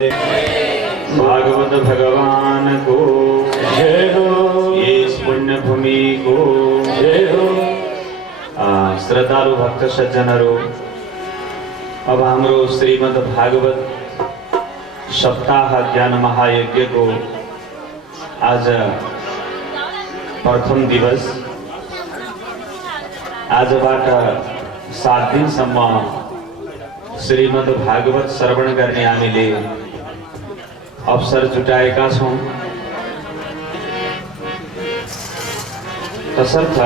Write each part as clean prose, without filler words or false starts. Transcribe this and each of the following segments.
भागवत भगवान को जय हो। इस पुण्य भूमि को जय हो। श्रद्धालु भक्त सज्जनहरू, अब हाम्रो श्रीमद् भागवत सप्ताह ज्ञान महायज्ञ को आज प्रथम दिवस, आजबाट 7 दिनसम्म श्रीमद् भागवत श्रवण गर्ने हामीले अवसर जुटाएका छौं। तसर्थ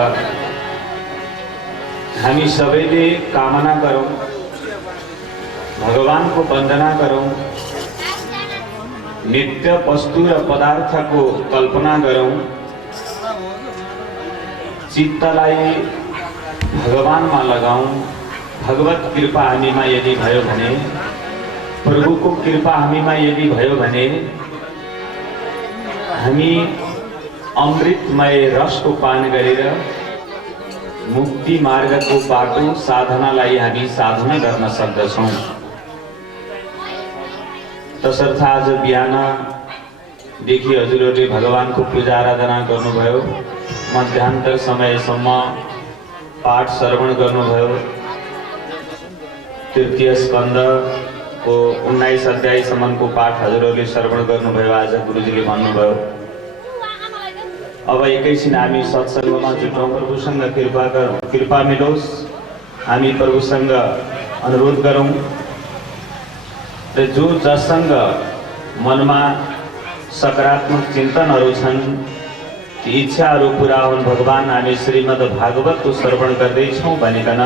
हामी सबैले कामना गरौं, भगवानको वन्दना गरौं, नित्य वस्तु र पदार्थको कल्पना गरौं, चित्तलाई भगवानमा लगाऊं। भगवत कृपा हामीमा यदि भयो भने, प्रभुको कृपा हामीमा यदि भयो भने हामी अमृतमय रसको पान गरेर मुक्ति मार्गको बाटो साधनालाई हामी साधना गर्न सक्दछौं। तसर्थ आज बिहानदेखि हजुरहरूले भगवानको पूजा आराधना गर्नुभयो, मध्यान्तर समयसम्म पाठ श्रवण गर्नुभयो। तृतीय स्कन्धको 19 अध्यायसम्मको पाठ हजुरहरूले श्रवण गर्नुभयो। आज गुरुजीले भन्नुभयो अब एकैछिन हामी सत्सङ्गमा जुटौँ, प्रभुसँग कृपा मिलोस्। हामी प्रभुसँग अनुरोध गरौँ र जो जससँग मनमा सकारात्मक चिन्तनहरू छन्, ती इच्छाहरू पूरा हुन्। भगवान, हामी श्रीमद् भागवतको श्रवण गर्दैछौँ भनिकन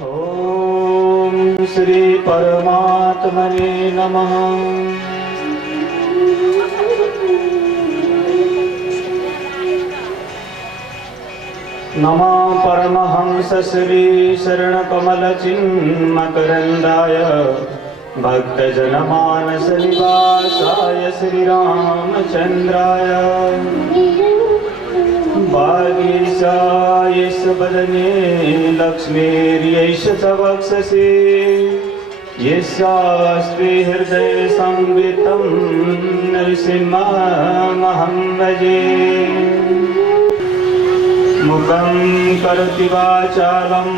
ओम श्री परमात्मने नमः। नमः परमहंस श्री शरणकमल चिन्मकरन्दाय भक्तजनमानस निवासाय श्री रामचन्द्राय भागीशायैष वदने लक्ष्मीर्यैष च वक्षसि यस्यास्ते हृदये संवितं नरसिंहमहं भजे। मुखं करोति वाचालं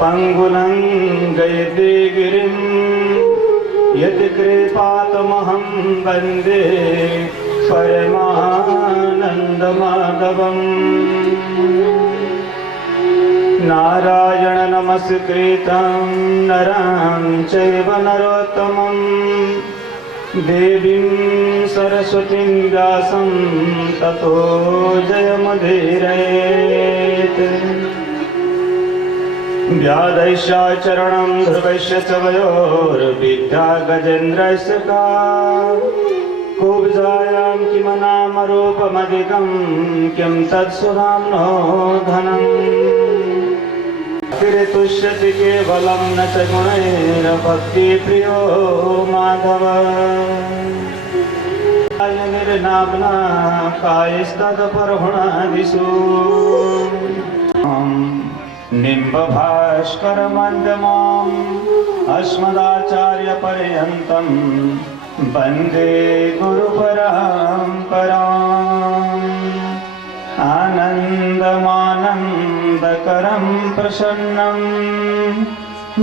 पंगुलं गयते गिरिं यत्कृपातमहं वन्दे परमानन्दमाधवम्। नारायण नमस्कृतं नरं चैव नरोत्तमं देवीं सरस्वतीं व्यासं ततो जयमुदीरयेत्। व्याधैश्च चरणं ध्रुवैश्च च वयोर्विद्या गजेन्द्रस्य का कुब्जायां किमनामरूपमधिकं किं तत्सुनाम्नो धनम्। तुष्यति केवलं न च गुणैर्भक्तिप्रियो माधव। निर्नाम्ना कायस्तदपरहुणादिषु निम्बभास्करमध्यमाम् अस्मदाचार्यपर्यन्तं वन्दे गुरुपरम्पराम्। आनन्दमानन्दकरं प्रसन्नं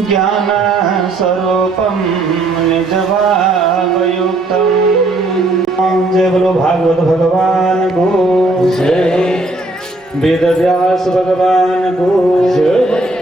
ज्ञानस्वरूपं निजभावयुक्तं। जय बोलो भागवत भगवान को जय। वेदव्यास भगवान को जय।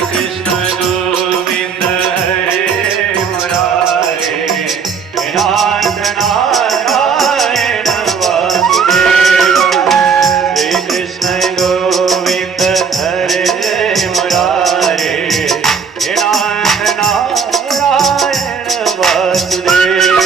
कृष्ण गोविंद हरे मुरारी। नाथ नारायण वासुदेव श्री कृष्ण गोविंद हरे मुरारे हे नाथ नारायण वासुदेव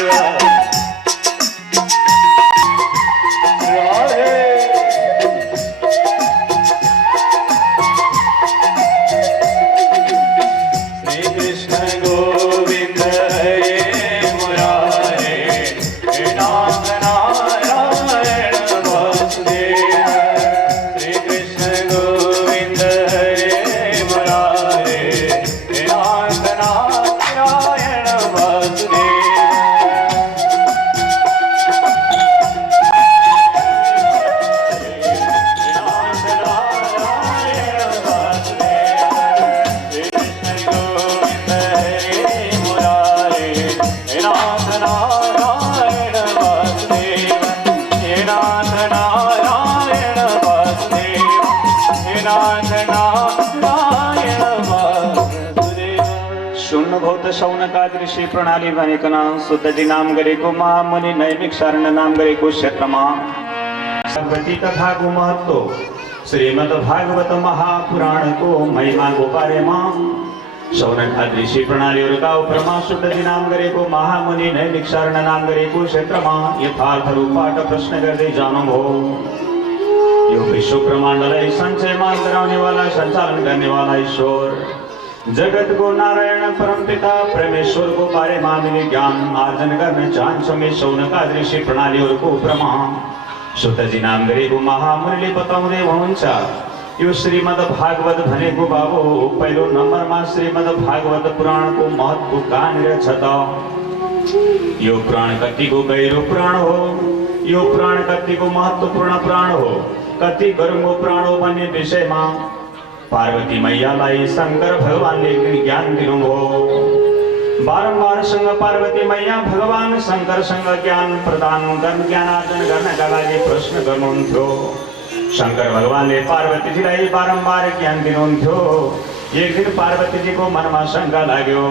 शौनकादृशी प्रणाली भनेकन शुद्धजी नाम गरेको महामुनि नैमिक शरण नाम गरेको क्षेत्रमा भगवती कथाको महत्व श्रीमद् भागवत महापुराणको महिमाको बारेमा शौनकादृशी प्रणालीहरूका उपरमा शुद्धजी नाम गरेको महामुनि नैमिक शरण नाम गरेको क्षेत्रमा यथार्थ रूपबाट प्रश्न गर्दै जानुभयो। यो विश्व ब्रह्माण्डलाई सञ्चयमा गराउनेवाला सञ्चालन गर्नेवाला ईश्वर जगत को नारायण परमपिता परमेश्वर को बारे में हामीले ज्ञान आर्जन गर्न चाहन्छौँ। शौनकादृशी प्रणालीहरूको उपरमा शुद्धजी नाम गरेको महामुनिले बताउँदै हुनुहुन्छ यो श्रीमद् भागवत भनेको बाबु पहिलो नम्बरमा श्रीमद् भागवत पुराणको महत्व कहाँनिर छ त? यो पुराण कतिको गहिरो पुराण हो, यो पुराण कतिको महत्वपूर्ण पुराण हो, कति गरुङको पुराण हो भन्ने विषयमा पार्वती मैयालाई शंकर भगवानले ज्ञान दिनुभयो। बारम्बारसँग पार्वती मैया भगवान शंकरसँग ज्ञान प्रदान गर्न ज्ञान आर्जन गर्नका लागि प्रश्न गर्नुहुन्थ्यो। शंकर भगवानले पार्वतीजीलाई बारम्बार ज्ञान दिनुहुन्थ्यो। एक दिन पार्वतीजीको मनमा शंका लाग्यो।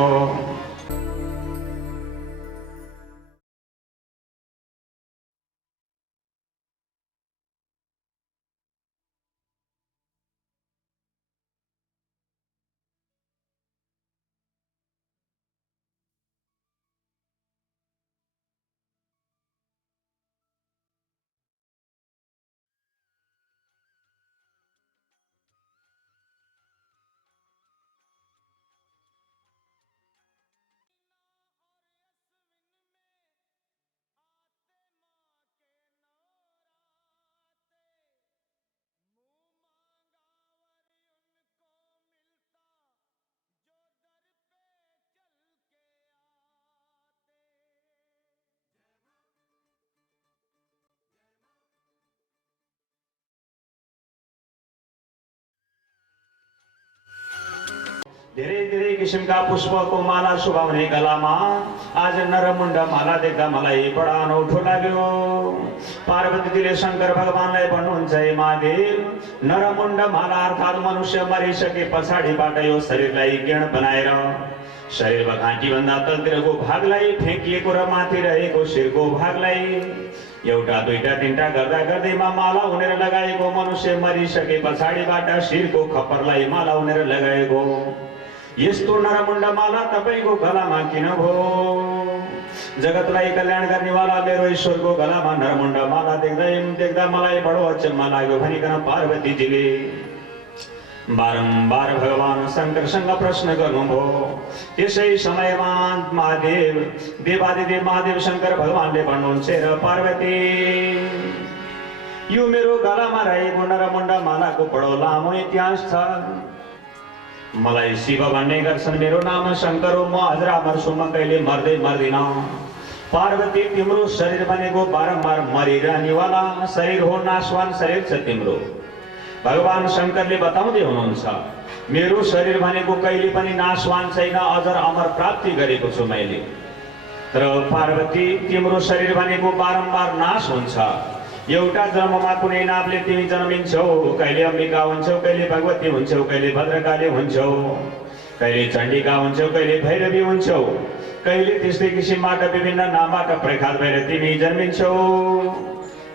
धेरै धेरै किसिमका पुष्पको माला शोभाउने गलामा आज नरमुण्ड माला देख्दा मलाई बडा अनौठो लाग्यो। पार्वतीजीले शंकर भगवानलाई भन्नुहुन्छ, हे महादेव, नरमुण्ड माला अर्थात् मनुष्य मरिसके पछाडिबाट यो शरीरलाई जीर्ण बनाएर शरीरमा घाँटीभन्दा तलतिरको भागलाई फ्याँकिएको र माथि रहेको शिरको भागलाई एउटा दुईटा तीनटा गर्दा गर्दैमा माला उनेर लगाएको, मनुष्य मरिसके पछाडिबाट शिरको खप्परलाई माला उनेर लगाएको यस्तो नरमुण्ड माला तपाईको गलामा किन भयो? जगतलाई कल्याण गर्नेवाला मेरो ईश्वरको गलामा नरमुण्ड माला देख्दा मलाई बडो अचम्म लाग्यो भनिकन पार्वतीजीले बारम्बार भगवान शंकरसँग प्रश्न गर्नुभयो। त्यसै समयमा महादेव देवादिदेव महादेव शंकर भगवानले भन्नुहुन्छ, र पार्वती, यो मेरो गलामा रहेको नरमुण्ड मालाको बडो लामो इतिहास छ। मलाई शिव भन्ने गर्छन्, मेरो नाम शंकर हो, म हजुर मर्छु, म कहिले मर्दै मर्दिन। पार्वती, तिम्रो शरीर भनेको बारम्बार मरिरहनेवाला शरीर हो, नाशवान शरीर छ तिम्रो। भगवान शंकरले बताउँदै हुनुहुन्छ, मेरो शरीर भनेको कहिले पनि नाशवान छैन, अजर अमर प्राप्ति गरेको छु मैले। तर पार्वती, तिम्रो शरीर भनेको बारम्बार नाश हुन्छ। एउटा जन्ममा कुनै नामले तिमी जन्मिन्छौ, कहिले अम्बिका हुन्छौ, कहिले भगवती हुन्छौ, कहिले भद्रकाली हुन्छौ, कहिले चण्डिका हुन्छौ, कहिले भैरवी हुन्छौ। कहिले त्यस्तै किसिमबाट विभिन्न नामका प्रख्यात भएर तिमी जन्मिन्छौ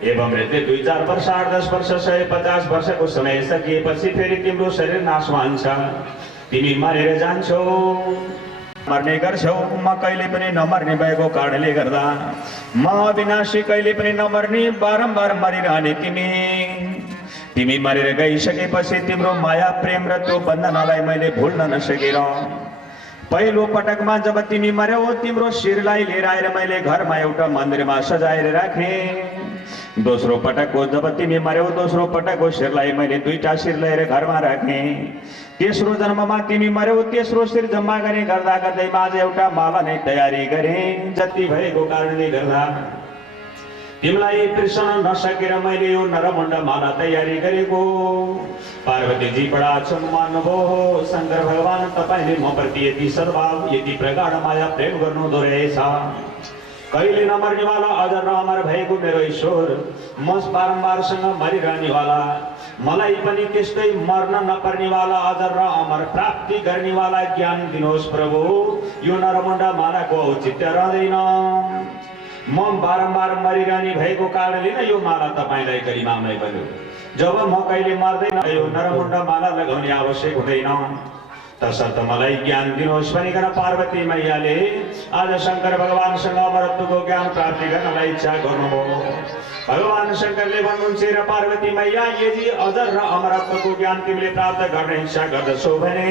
एवं मृत्यु 2-4 वर्ष 8-10 वर्ष 150 वर्षको समय सकिएपछि फेरि तिम्रो शरीर नाशमा हुन्छ, तिमी मरेर जान्छौ, मर्ने गर्छौ। म कहिले पनि नमर्ने भएको कारणले गर्दा म अविनाशी, कहिले पनि नमर्ने, बारम्बार मरिरहने तिमी मरेर गइसकेपछि तिम्रो माया प्रेम र त्यो बन्धनलाई मैले भुल्न नसकेर पहिलो पटकमा जब तिमी मर्यौ तिम्रो शिरलाई लिएर आएर मैले घरमा एउटा मन्दिरमा सजाएर राखे। दोस्रो पटकको जब तिमी मर्यौ दोस्रो पटकको शिरलाई मैले 2टा शिर लिएर घरमा राखे। तेस्रो जन्ममा तिमी मर्यौ तेस्रो शिर जम्मा गर्ने गर्दा गर्दै माझ एउटा माला नै तयारी गरे। जति भएको कारणले गर्दा तिमीलाई बिर्सन नसकेर मैले यो नरमुण्ड माला तयारी गरेको। पार्वतीजी बडा अचम्म मान्नुभयो, शंकर भगवान तपाईले म प्रति यति सद्भाव यति प्रगाढ माया प्रेम गर्नुहुँदो रहेछ। कहिले नमर्नेवाला अजर र अमर भएको मेरो ईश्वर, म बारम्बारसँग मरिरहनेवाला, मलाई पनि त्यस्तै मर्न नपर्नेवाला अजर र अमर प्राप्ति गर्नेवाला ज्ञान दिनुहोस् प्रभु। यो नरमुण्ड मालाको औचित्य रहँदैन। म बारम्बार मरिरहने भएको कारणले नै यो माला तपाईलाई गरिमामय बन्यो। जब म कहिले मर्दैन यो नरमुण्ड माला लगाउने आवश्यक हुँदैन, तसर्थ मलाई ज्ञान दिनुहोस् भनिकन पार्वती मैयाले आज शंकर भगवानसँग अमरत्वको ज्ञान प्राप्ति गर्नलाई इच्छा गर्नुभयो। भगवान शंकरले भन्नुहुन्छ र पार्वती मैया यदि अजर र अमरत्वको ज्ञान तिमीले प्राप्त गर्ने इच्छा गर्दछौ भने,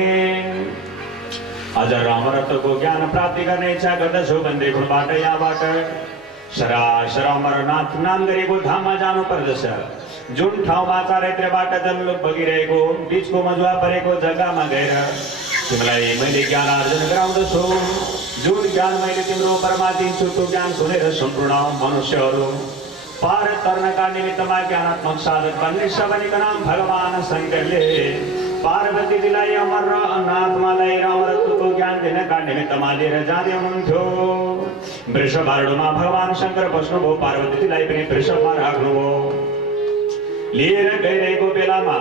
अजर र अमरत्वको ज्ञान प्राप्ति गर्ने इच्छा गर्दछौ भनेदेखिबाट यहाँबाट सरासर अमरनाथ नाम गरेको धाममा जानु पर्दछ। जुन ठाउँमा चारैतिरबाट जल बगिरहेको बीचको मजुवा परेको जग्गामा गएर तिमीलाई मैले ज्ञान आर्जन गराउँदछु। जुन ज्ञान मैले तिम्रो उपरमा दिन्छु त्यो ज्ञान सुनेर सम्पूर्ण मनुष्यहरू पार तर्नका निमित्तमा ज्ञानात्मक साधक बन्नेछ भनिकन भगवान शंकरले पार्वतीजीलाई अमर र अनात्मालाई अमरत्वको ज्ञान दिनका निमित्तमा लिएर जाँदै हुनुहुन्थ्यो। वृषभारूढमा भगवान शंकर बस्नुभयो, पार्वतीजीलाई पनि वृषभमा राख्नुभयो। लिएर गइरहेको बेलामा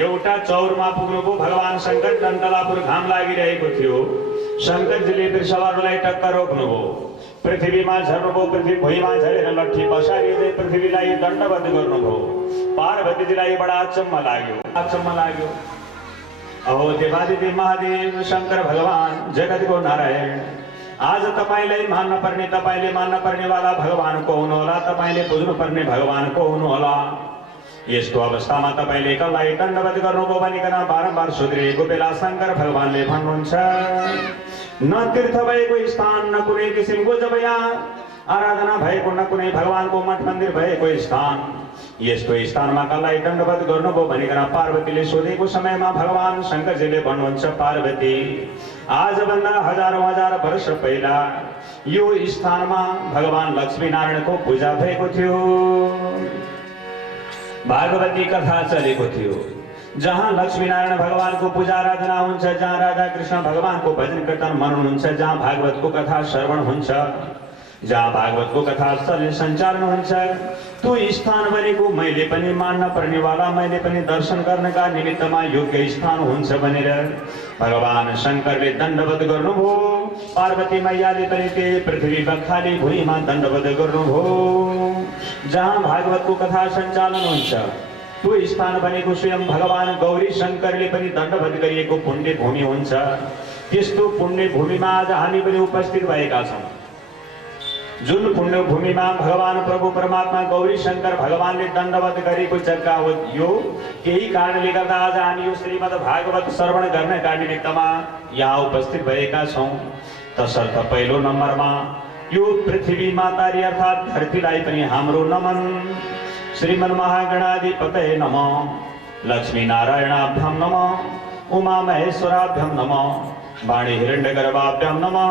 एउटा चौरमा पुग्नुभयो। भगवान शंकर टन्टलापुर घाम लागिरहेको थियो। शंकरजीले वृषभारूढलाई टक्क रोक्नुभयो। पृथ्वीमा झर्नुभयो। पृथ्वी भुइँमा झरेर लट्ठी बसारिँदै पृथ्वीलाई दण्डवत गर्नुभयो। पार्वतीजीलाई बडा अचम्म लाग्यो। अहो देवादिदेव महादेव शंकर भगवान जगतको नारायण, आज तपाईलाई मान्न पर्ने, तपाईले मान्न पर्नेवाला भगवान को हुनुहोला, तपाईले बुझ्नु पर्ने भगवान को हुनुहोला। यस्तो अवस्थामा तपाईले कसलाई दण्डवत गर्नुभयो भनिकन बारम्बार सोधिरहेको बेला शंकर भगवानले भन्नुहुन्छ, न तीर्थ भएको स्थान, न कुनै किसिमको जब यहाँ आराधना भएको, न कुनै भगवानको मठ मन्दिर भएको स्थान, यस्तो स्थानमा कसलाई दण्डवत गर्नुभयो भनिकन पार्वतीले सोधेको समयमा भगवान शंकरजीले भन्नुहुन्छ, पार्वती आजभन्दा हजार वर्ष पहिला यो स्थानमा भगवान लक्ष्मी नारायणको पूजा भएको थियो। भागवती कथा चलेको थियो, जहाँ लक्ष्मी नारायण भगवानको पूजा आराधना हुन्छ, जहाँ राधा कृष्ण भगवानको भजन कीर्तन मनन हुन्छ, जहाँ भागवतको कथा श्रवण हुन्छ, जहाँ भागवतको कथा सञ्चालन हुन्छ, त्यो स्थान भनेको मैले पनि मान्न पर्नेवाला, मैले पनि दर्शन गर्नका निमित्तमा योग्य स्थान हुन्छ भनेर भगवान शंकरले दण्डवत गर्नुभयो। पार्वती मैयाले पनि त्यही पृथ्वी बखाली भुइँमा दण्डवत गर्नुभयो। जहाँ भागवतको कथा सञ्चालन हुन्छ त्यो स्थान भनेको स्वयं भगवान गौरी शंकरले पनि दण्डवत गरिएको पुण्य भूमि हुन्छ। त्यस्तो पुण्य भूमिमा आज हामी पनि उपस्थित भएका छौँ। जुन पुण्य भूमिमा भगवान प्रभु परमात्मा गौरी शंकर भगवानले दण्डवत गरेको जग्गा हो यो। केही कारणले गर्दा आज हामी यो श्रीमद् भागवत श्रवण गर्नका निमित्तमा यहाँ उपस्थित भएका छौँ। तसर्थ पहिलो नम्बरमा यो पृथ्वी मातारी अर्थात् धरतीलाई पनि हाम्रो नमन। श्रीमन् महागणाधिपतये नमः, लक्ष्मी नारायणाभ्यां नमः, उमा महेश्वराभ्यां नमः, वाणी हिरण्यगर्भाभ्यां नमः,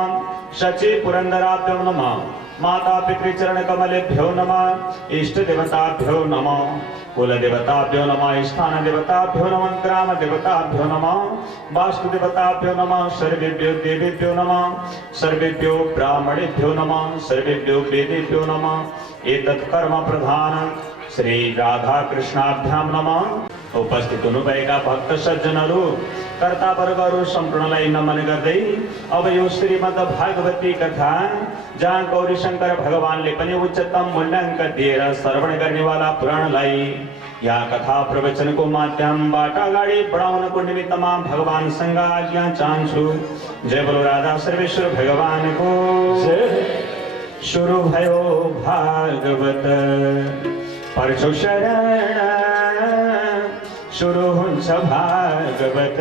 शची पुरंदराभ्यां नमः, माता पितृचरण कमलेभ्यो नमः, इष्ट देवताभ्यो नमः, कुल देवताभ्यो नमः, स्थान देवताभ्यो नमः, ग्राम देवताभ्यो नमः, वास्तु देवताभ्यो नमः, सर्वेभ्यो देवेभ्यो नमः, सर्वेभ्यो ब्राह्मणेभ्यो नमः, सर्वेभ्यो वेदेभ्यो नमः। एतत् कर्म प्रधान श्री राधा कृष्णाभ्यां नमः। उपस्थित हुनुभएका भक्त सज्जनहरू कर्ता वर्गहरू सम्पूर्णलाई नमन गर्दै अब यो श्रीमद् भागवती कथा जहाँ गौरी शंकर भगवानले पनि उच्चतम मूल्याङ्क दिएर श्रवण गर्नेवाला पुराणलाई यहाँ कथा प्रवचनको माध्यमबाट अगाडि बढाउनको निमित्तमा भगवानसँग आज्ञा चाहन्छु। जय बोलो राधा सर्वेश्वर भगवानको जय। सुरु भयो भागवत पर्छु शरण, सुरु हुन्छ भागवत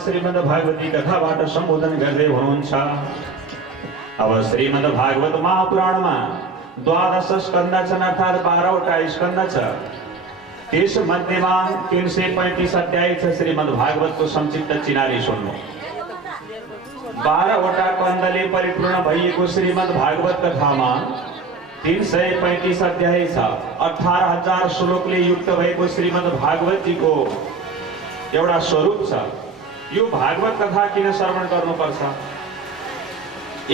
श्रीमद् भागवती कथाबाट सम्बोधन गर्दै हुनुहुन्छ। अब श्रीमद् भागवत महापुराणमा 12 स्कन्द छन्, अर्थात् 12वटा स्कन्द छ। त्यस मध्येमा 335 अध्याय छ। श्रीमद् भागवतको संक्षिप्त चिनारी सुन्नु। 12वटा कन्दले परिपूर्ण भइएको श्रीमद् भागवत कथामा 335 अध्याय छ। 18,000 श्लोकले युक्त भएको श्रीमद् भागवतीको एउटा स्वरूप छ। यो भागवत कथा किन श्रवण गर्नुपर्छ?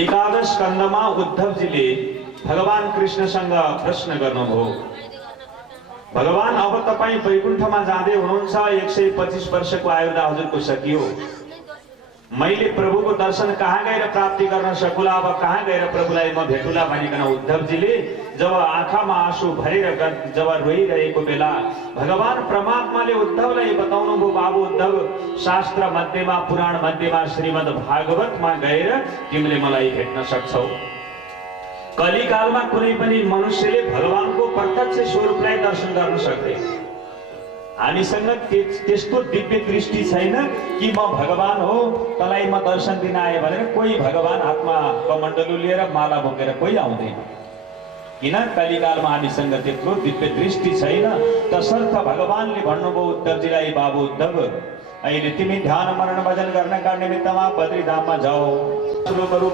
एकादश स्कन्धमा उद्धवजीले भगवान कृष्णसँग प्रश्न गर्नुभयो, भगवान अब तपाईं वैकुण्ठमा जाँदै हुनुहुन्छ, 125 वर्षको आयुर्दा हजुरको सकियो, मैले प्रभुको दर्शन कहाँ गएर प्राप्ति गर्न सकुला, अब कहाँ गएर प्रभुलाई म भेटुला भनिकन उद्धवजीले जब आँखामा आँसु भरेर जब रोइरहेको बेला भगवान परमात्माले उद्धवलाई बताउनु भयो, बाबु उद्धव, शास्त्र मध्येमा पुराण मध्येमा श्रीमद् भागवतमा गएर तिमीले मलाई भेट्न सक्छौ। कलिकालमा कुनै पनि मनुष्यले भगवानको प्रत्यक्ष स्वरूपलाई दर्शन गर्न सक्दैन। हामीसँग त्यस्तो दिव्य दृष्टि छैन कि म भगवान हो तँलाई म दर्शन दिन आए भनेर कोही भगवान हातमा कमण्डलु लिएर माला बोकेर कोही आउँदैन। किन? कलिकालमा हामीसँग त्यत्रो दिव्य दृष्टि छैन। तसर्थ भगवानले भन्नुभयो उद्धवजीलाई, बाबु उद्धव, अहिले तिमी ध्यान मनन भजन गर्नका निमित्तमा बद्रीधाममा जाऊ। श्लोकहरू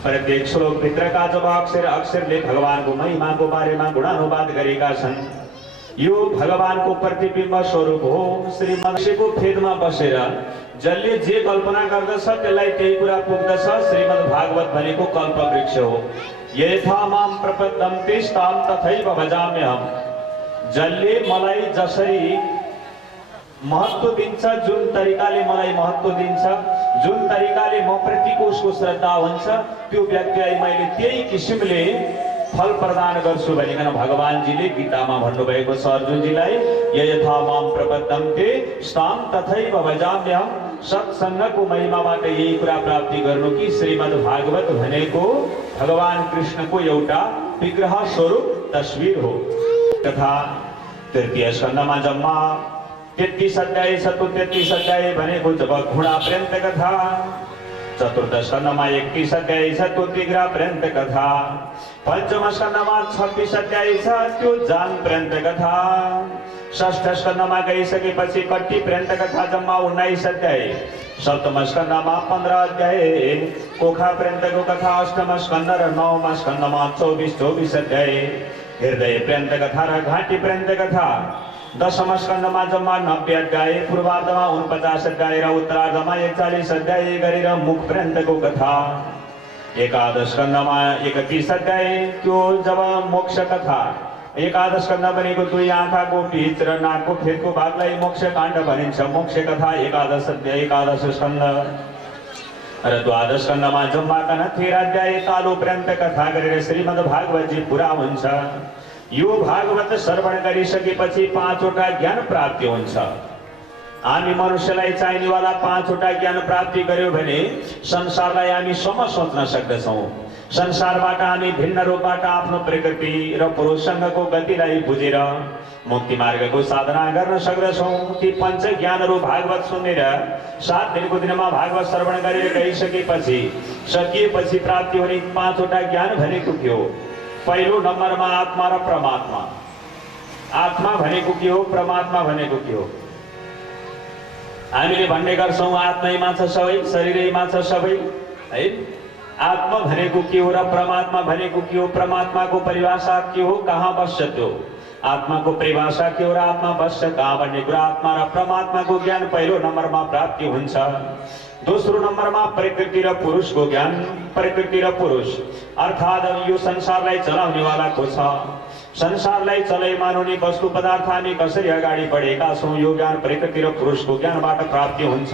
प्रत्येक श्लोक भित्रका जब अक्षरले भगवानको महिमाको बारेमा गुणानुवाद गरेका छन्। यो भगवानको प्रतिबिम्ब स्वरूप हो। श्रीमद्को फेदमा बसेर जसले जे कल्पना गर्दछ त्यसलाई त्यही कुरा पुग्दछ। श्रीमद् भागवत भनेको कल्पवृक्ष हो। यथा माम प्रपद्यन्ते तां तथैव भजाम्यहम्। जसले मलाई जसरी महत्व दिन्छ, जुन तरिकाले मलाई महत्व दिन्छ, जुन तरिकाले म प्रतिको उसको श्रद्धा हुन्छ, त्यो व्यक्तिलाई मैले त्यही किसिमले फल प्रदान गर्छु भनिकन भगवानजीले गीतामा भन्नुभएको छ अर्जुनजीलाई। यथा माम प्रपद्यन्ते तां तथैव भजाम्यहम्। सत्संगको महिमाबाट यही कुरा प्राप्ति गर्नु कि श्रीमद् भागवत भनेको भगवान कृष्णको एउटा विग्रह स्वरूप तस्वीर हो। तथा तृतीय स्कन्धमा जम्मा 33 अध्याय छ। 33 अध्याय भनेको जब घुडा पर्यन्त कथा। चतुर्थ स्कन्धमा 31 अध्याय छ, त्यो तिघ्रा पर्यन्त कथा। पञ्चम स्कन्धमा 26 अध्याय छ, त्यो जान पर्यन्त कथा। षष्ठ स्कन्धमा गइसकेपछि कट्टी पर्यन्त कथा, जम्मा 19 अध्याय। सप्तम स्कन्धमा 15 अध्याय कोखा पर्यन्तको कथा। अष्टम स्कन्ध र नवम स्कन्धमा 24 अध्याय हृदय पर्यन्त कथा र घाँटी पर्यन्त कथा। दशम स्कन्धमा जम्मा 90 अध्याय, पूर्वार्धमा 49 अध्याय र उत्तरार्धमा 41 अध्याय गरेर मुख पर्यन्तको कथा। एकादश स्कन्धमा 31 अध्याय, त्यो जब मोक्ष कथा। एकादश स्कन्ध भनेको दुई आँखाको बीच र नाकको फेदको भागलाई मोक्ष काण्ड भनिन्छ। मोक्ष कथा एकादश अध्याय, एकादश स्कन्ध। र द्वादश स्कन्धमा जम्मा 13 अध्याय, कालो पर्यन्त कथा गरेर श्रीमद् भागवत जी पुरा हुन्छ। यो भागवत श्रवण गरिसकेपछि 5 वटा ज्ञान प्राप्ति हुन्छ। हामी मनुष्यलाई चाहिनेवाला 5 वटा ज्ञान प्राप्ति गर्यो भने संसारलाई हामी सम सोच्न सक्दछौँ। संसारबाट हामी भिन्न रूपबाट आफ्नो प्रकृति र पुरुषसँगको गतिलाई बुझेर मुक्ति मार्गको साधना गर्न सक्दछौँ। ती पञ्च ज्ञानहरू भागवत सुनेर 7 दिनको दिनमा भागवत श्रवण गरेर गइसकेपछि सकिएपछि प्राप्ति हुने 5 वटा ज्ञान भनेको के हो? पहिलो नम्बरमा आत्मा र परमात्मा। आत्मा भनेको के हो? परमात्मा भनेको के हो? हामीले भन्ने गर्छौँ आत्मैमा छ सबै, शरीरैमा छ सबै, है? आत्मा भनेको के हो र परमात्मा भनेको के हो? परमात्माको परिभाषा के हो? कहाँ बस्छ त्यो? आत्माको परिभाषा के हो र आत्मा बस्छ कहाँ भन्ने कुरा, आत्मा र परमात्माको ज्ञान पहिलो नम्बरमा प्राप्ति हुन्छ। दोस्रो नम्बरमा प्रकृति र पुरुषको ज्ञान। प्रकृति र पुरुष अर्थात् यो संसारलाई चलाउनेवाला को छ, संसारलाई चलाइमान हुने वस्तु पदार्थ हामी कसरी अगाडि बढेका छौँ, यो ज्ञान प्रकृति र पुरुषको ज्ञानबाट प्राप्ति हुन्छ।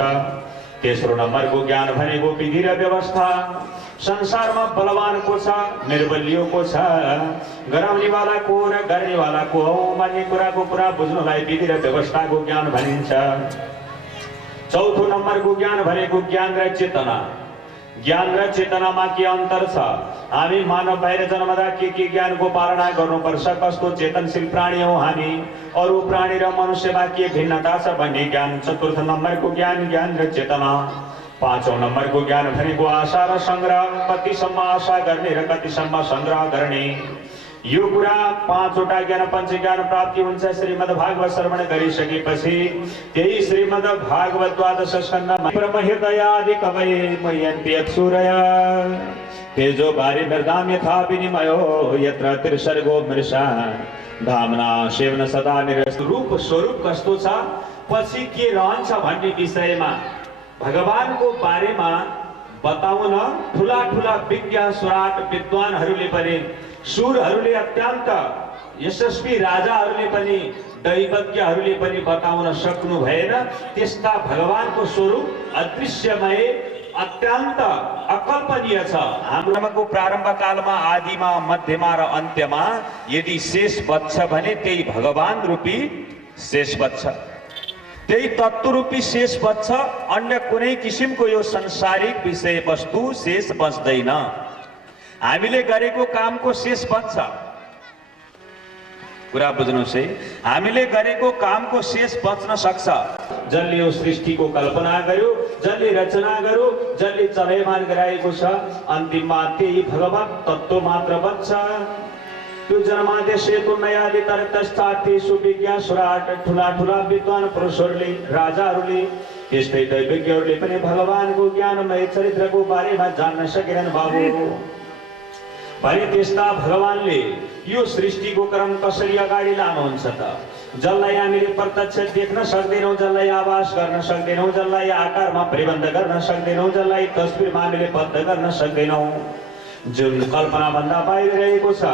तेस्रो नम्बरको ज्ञान भनेको विधि र व्यवस्था। संसारमा बलवान को छ, निर्बलियो को छ, गराउनेवाला को र गर्नेवाला को हो भन्ने कुराको पुरा बुझ्नलाई विधि र व्यवस्थाको ज्ञान भनिन्छ। चौथो नम्बरको ज्ञान भनेको ज्ञान र चेतना। ज्ञान र चेतनामा के अन्तर छ? हामी मानव भएर जन्मदा के ज्ञानको पालना गर्नुपर्छ, कस्तो चेतनशील प्राणी हौ हामी, अरू प्राणी र मनुष्यमा के भिन्नता छ भन्ने ज्ञान। चतुर्थ नम्बरको ज्ञान ज्ञान र चेतना। पाँचौं नम्बरको ज्ञान भनेको आशा र संग्रह, कतिसम्म आशा गर्ने र कतिसम्म संग्रह गर्ने। यो कुरा 5 वटा ज्ञान पञ्च ज्ञान प्राप्ति हुन्छ श्रीमद् भागवत श्रवण गरिसकेपछि। त्यही श्रीमद् भागवत द्वादश स्कन्धमा ब्रह्महृदयादि कवये मह्यन्ति यत्सूरय तेजो भारी मृदाम यथा विनिमयो यत्र त्रिसर्गो मृषा धामना सेवन सदा निरस्त। रूप स्वरूप कस्तो छ, पछि के रहन्छ भन्ने विषयमा भगवानको बारेमा बताउन ठुला ठुला विज्ञ सुराट विद्वानहरूले पनि, सुरहरूले अत्यन्त यशस्वी राजाहरूले पनि, दैवज्ञहरूले पनि बताउन सक्नु भएन। त्यस्ता भगवानको स्वरूप अदृश्यमय अत्यन्त अकल्पनीय छ। हाम्रोको प्रारम्भ कालमा, आदिमा, मध्यमा र अन्त्यमा यदि शेष बच्छ भने त्यही भगवान रूपी शेष बच्छ, त्यही तत्त्वरूपी शेष बच्छ। अन्य कुनै किसिमको यो संसारिक विषय वस्तु शेष बच्दैन। हामीले गरेको कामको शेष बच्छ। कुरा बुझ्नुहोस् है, हामीले गरेको कामको शेष बच्न सक्छ। जसले यो सृष्टिको कल्पना गर्यो, जसले रचना गर्यो, जसले चलायमान गराएको छ, अन्तिममा त्यही भगवत तत्त्व मात्र बच्छ। त्यो जन्मादि सेतु नयादि तरतस्थाति सुविज्ञ सुराट ठुला ठुला विद्वान पुरुषहरूले, राजाहरूले, त्यस्तै दैवज्ञहरूले पनि भगवानको ज्ञानमय चरित्रको बारेमा जान्न सकेनन् बाबु। भने त्यस्ता भगवानले यो सृष्टिको क्रम कसरी अगाडि लानुहुन्छ त? जसलाई हामीले प्रत्यक्ष देख्न सक्दैनौँ, जसलाई आवाज गर्न सक्दैनौँ, जसलाई आकारमा प्रबन्ध गर्न सक्दैनौँ, जसलाई तस्बिरमा हामीले बद्ध गर्न सक्दैनौँ, जुन कल्पना भन्दा बाहिर रहेको छ,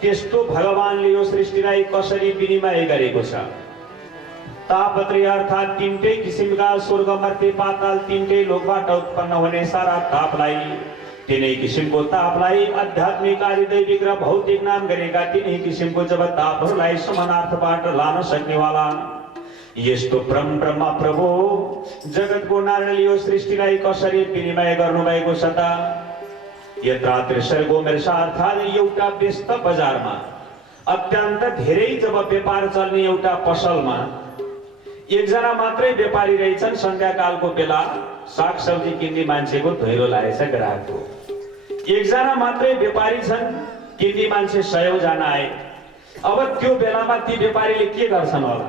त्यस्तो भगवानले यो सृष्टिलाई कसरी विनिमय गरेको छ? तापत्रय अर्थात् 3टै किसिमका स्वर्ग मर्त्य पाताल 3टै लोकबाट उत्पन्न हुने सारा तापलाई, तीनै किसिमको तापलाई आध्यात्मिक आदि दैविक र भौतिक नाम गरेका तीनै किसिमको जब तापहरूलाई समानार्थबाट लान सक्नेवाला यस्तो परम ब्रह्म प्रभु जगतको नारायणले यो सृष्टिलाई कसरी विनिमय गर्नुभएको छ त? यत्र त्रिसर्गो मृषा अर्थात् एउटा व्यस्त बजारमा अत्यन्त धेरै जब व्यापार चल्ने एउटा पसलमा एकजना मात्रै व्यापारी रहेछन्। सन्ध्याकालको बेला सागसब्जी किन्ने मान्छेको धैर्य लागेछ ग्राहकको। एकजना मात्रै व्यापारी छन्, किन्ने मान्छे 100 जना आए। अब त्यो बेलामा ती व्यापारीले के गर्छन् होला?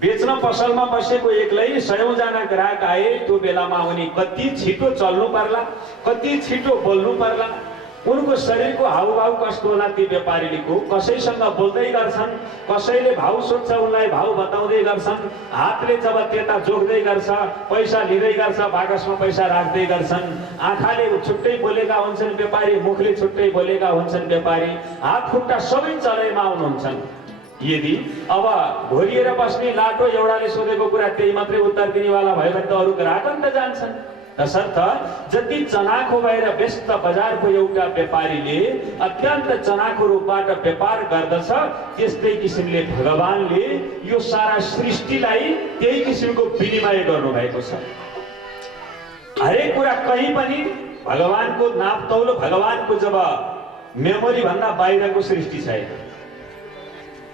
बेच्न पसलमा बसेको एक्लै 100 जना ग्राहक आए, त्यो बेलामा उनी कति छिटो चल्नु पर्ला, कति छिटो बोल्नु पर्ला, उनको शरीरको हाउभाउ कस्तो होला? ती व्यापारीको कसैसँग बोल्दै गर्छन्, कसैले भाउ सोध्छ, उनलाई भाउ बताउँदै गर्छन्, हातले जब त्यता जोग्दै गर्छ, पैसा लिँदै गर्छ, बाकसमा पैसा राख्दै गर्छन्, आँखाले छुट्टै बोलेका हुन्छन् व्यापारी, मुखले छुट्टै बोलेका हुन्छन् व्यापारी, हात खुट्टा सबै चलाइमा आउनुहुन्छन्। यदि अब घोरिएर बस्ने लाटो एउटाले सोधेको कुरा त्यही मात्रै उत्तर दिनेवाला भयो भने त अरू ग्राहक त जान्छन्। तसर्थ जति चनाखो भएर व्यस्त बजारको एउटा व्यापारीले अत्यन्त चनाखो रूपबाट व्यापार गर्दछ, त्यस्तै किसिमले भगवानले यो सारा सृष्टिलाई त्यही किसिमको विनिमय गर्नुभएको छ। हरेक कुरा कहीँ पनि भगवानको नापतौल, भगवानको जब मेमोरी भन्दा बाहिरको सृष्टि छैन।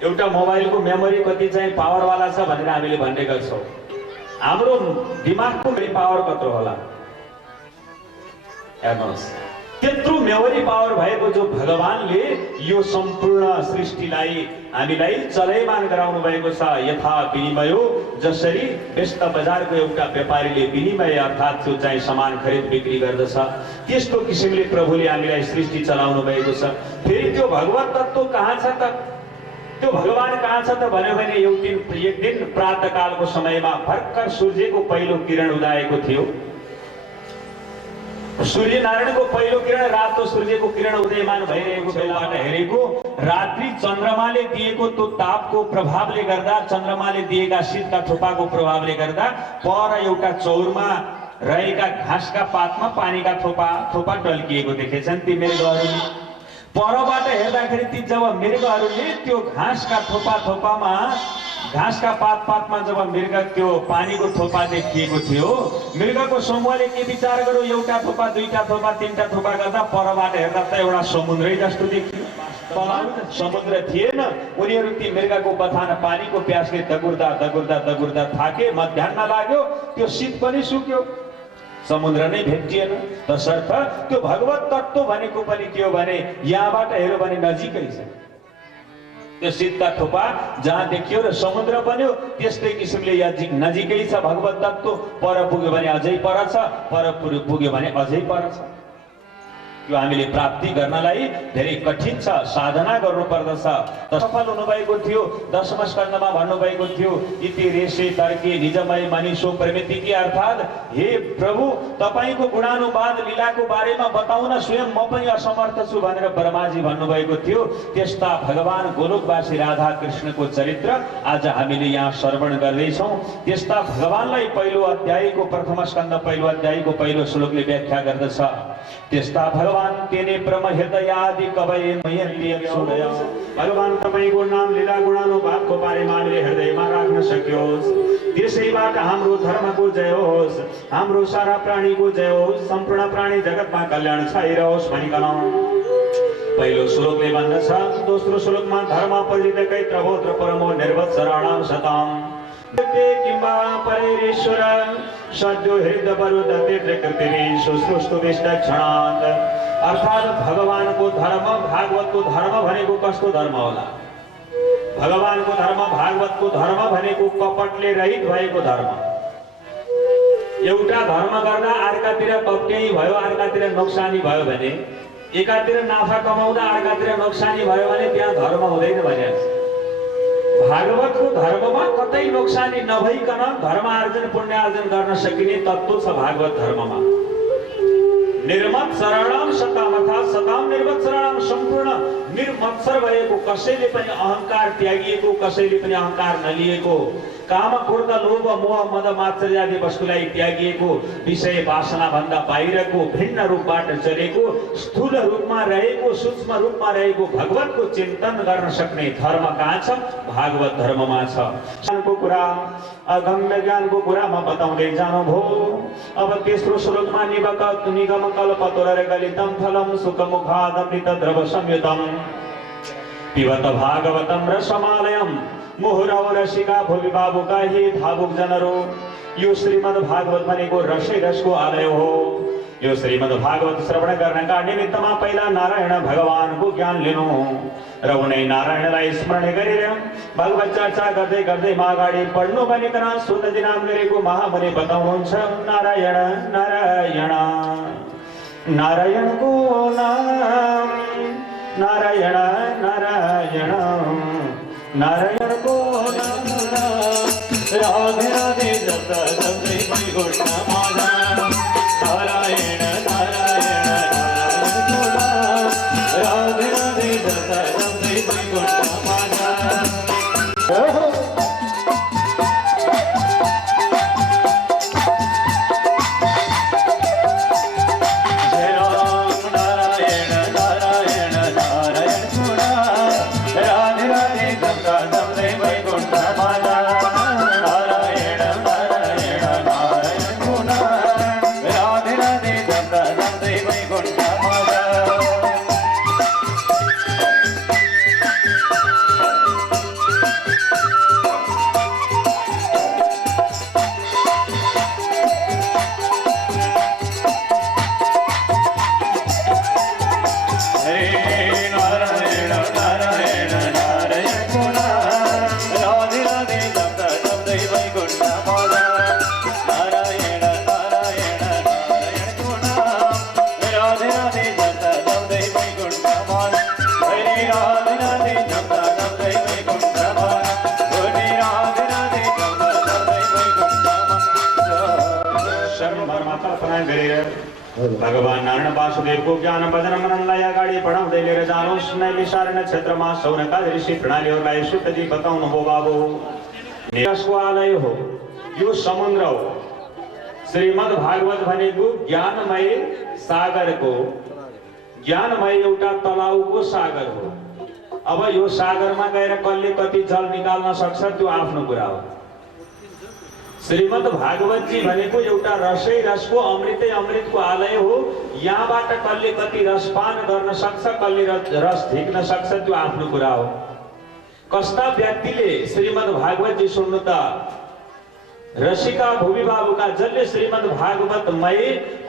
एउटा मोबाइलको मेमोरी कति चाहिँ पावरवाला छ भनेर हामीले भन्ने गर्छौँ। हाम्रो दिमागको पावर कत्रो होला हेर्नुहोस्। त्यत्रो मेमोरी पावर भएको जो भगवानले यो सम्पूर्ण सृष्टिलाई हामीलाई चलैमान गराउनु भएको छ। यथा विनिमयो, जसरी व्यस्त बजारको एउटा व्यापारीले विनिमय अर्थात् त्यो चाहिँ सामान खरिद बिक्री गर्दछ, त्यस्तो किसिमले प्रभुले हामीलाई सृष्टि चलाउनु भएको छ। फेरि त्यो भगवत तत्त्व कहाँ छ त? त्यो भगवान कहाँ छ त भन्यो भने एक दिन प्रातःकालको समयमा भर्खर सूर्यको पहिलो किरण उदाएको थियो। सूर्य नारायणको पहिलो किरण, रातो सूर्यको किरण उदयमान भइरहेको बेलाबाट हेरेको, रात्रि चन्द्रमाले दिएको त्यो तापको प्रभावले गर्दा, चन्द्रमाले दिएका शीतका थोपाको प्रभावले गर्दा पर एउटा चौरमा रहेका घाँसका पातमा पानीका थोपा टल्किएको देखेछन् ती मृगहरूले। परबाट हेर्दाखेरि ती जब मृगहरूले त्यो घाँसका थोपामा, घाँसका पातमा जब मृग त्यो पानीको थोपा देखिएको थियो, मृगको समूहले के विचार गर्यो, एउटा थोपा, दुईटा थोपा, तीनटा थोपा गर्दा परबाट हेर्दा त एउटा समुद्रै जस्तो देखियो। समुद्र थिएन। उनीहरू ती मृगको बथान पानीको प्यासले दगुर्दा थाके, मध्याह्न लाग्यो, त्यो शीत पनि सुक्यो, समुद्र नै भेटिएन। तसर्थ त्यो भगवत तत्त्व भनेको पनि के हो भने यहाँबाट हेर्यो भने नजिकै छ। त्यो शीतका थोपा जहाँ देखियो र समुद्र बन्यो, त्यस्तै किसिमले नजिकै छ भगवत तत्त्व। पर पुग्यो भने अझै पर छ, पर पुग्यो भने अझै पर छ। यो हामीले प्राप्ति गर्नलाई धेरै कठिन छ, साधना गर्नु पर्दछ। सफल हुनुभएको थियो। दशम स्कन्धमा भन्नुभएको थियो, इति रेशे तर्के निजमय मनीषो प्रमितिकी, अर्थात् हे प्रभु तपाईको गुणानुवाद लीलाको बारेमा बताउन स्वयं म पनि असमर्थ छु भनेर ब्रह्माजी भन्नुभएको थियो। त्यस्ता भगवान गोलोकवासी राधा कृष्णको चरित्र आज हामीले यहाँ श्रवण गर्दैछौँ। त्यस्ता भगवानलाई पहिलो अध्यायको प्रथम स्कन्ध पहिलो अध्यायको पहिलो श्लोकले व्याख्या गर्दछ। त्यस्ता भगवान तेने ब्रह्म हृदयादि कवये मयन्ति सुनय। भगवान तपाईको नाम लीला गुणानुवादको बारेमा हामीले हृदयमा राख्न सक्योस्। त्यसैबाट हाम्रो धर्मको जय होस्, हाम्रो सारा प्राणीको जय होस्, सम्पूर्ण प्राणी जगतमा कल्याण छाइरहोस् भनिकन पहिलो श्लोकले भन्दछ। दोस्रो श्लोकमा धर्म परिजितकै प्रभोत्र परमो निर्वत्सराणां शताम् किंवा परेश्वर सद्यो हृदय बरुदते प्रकृतिरे सुसृष्टु विष्टक्षणात्। अर्थात् भगवानको धर्म, भागवतको धर्म भनेको कस्तो धर्म होला? भगवानको धर्म, भागवतको धर्म भनेको कपटले रहित भएको धर्म। एउटा धर्म गर्दा अर्कातिर कपट्याइ भयो, अर्कातिर नोक्सानी भयो भने, एकातिर नाफा कमाउँदा अर्कातिर नोक्सानी भयो भने त्यहाँ धर्म हुँदैन भनिन्छ। भागवतको धर्ममा कतै नोक्सानी नभइकन धर्म आर्जन पुण्य आर्जन गर्न सकिने तत्त्व छ भागवत धर्ममा। निर्मत्सराणां शताम्, अर्थात् शताम् निर्मत्सराणां, सम्पूर्ण निर्मत्सर भएको, कसैले पनि अहंकार त्यागिएको, कसैले पनि अहंकार नलिएको, काम क्रोध लोभ मोह मद मात्सर्य आदि वस्तुलाई त्यागिएको, विषय वासना भन्दा बाहिरको भिन्न रूपबाट चलेको, स्थूल रूपमा रहेको, सूक्ष्म रूपमा रहेको भगवतको चिन्तन गर्न सक्ने धर्म कहाँ छ? भागवत धर्ममा छ। ज्ञानको कुरा, अगम्य ज्ञानको कुरा म बताउँदै जानुभयो। अब तेस्रो श्लोकमा निगम कल्पतरुर गलितं फलं सुखमुखादमृत द्रव संयुतम् पिबत भागवतं रसमालयम् मुहुरौ रसिका भुवि बाबुका हे भावुक जनरो। यो श्रीमद् भागवत भनेको रसै रसको आलय हो। यो श्रीमद् भागवत श्रवण गर्नका निमित्तमा पहिला नारायण भगवानको ज्ञान लिनु र उनै नारायणलाई स्मरण गरेर भगवत चर्चा गर्दै गर्दै अगाडि बढ्नु भनिकन सुतजी नाम गरेको महामुनि बताउनुहुन्छ। नारायण नारायण नारायणको नाम, नारायण नारायण नारायणको नाम, राधे राधे जप जपे वैकुंठ माला। नारायण नारायण नारायणको नाम, राधे राधे जप जपे वैकुंठ माला। कल्पना गरेर भगवान नारायण वासुदेवको ज्ञान भजन मननलाई अगाडि बढाउँदै लिएर जानुहोस्। नै विचारण क्षेत्रमा सौनका ऋषि प्रणालीहरूलाई शुद्धजी बताउनु हो बाबु। निरसको आलय हो, यो समुद्र हो। श्रीमद् भागवत भनेको ज्ञानमय सागरको, ज्ञानमय एउटा तलाउको सागर हो। अब यो सागरमा गएर कसले कति जल निकाल्न सक्छ त्यो आफ्नो कुरा हो। श्रीमद् भागवत जी भनेको एउटा रसै रसको, अमृतै अमृतको आलय हो। यहाँबाट कसले कति रसपान गर्न सक्छ, कसले रस झिक्न सक्छ त्यो आफ्नो कुरा हो। कस्ता व्यक्तिले श्रीमद् भागवत जी सुन्नु त रसिका भूमि बाबुका, जसले श्रीमद् भागवतमय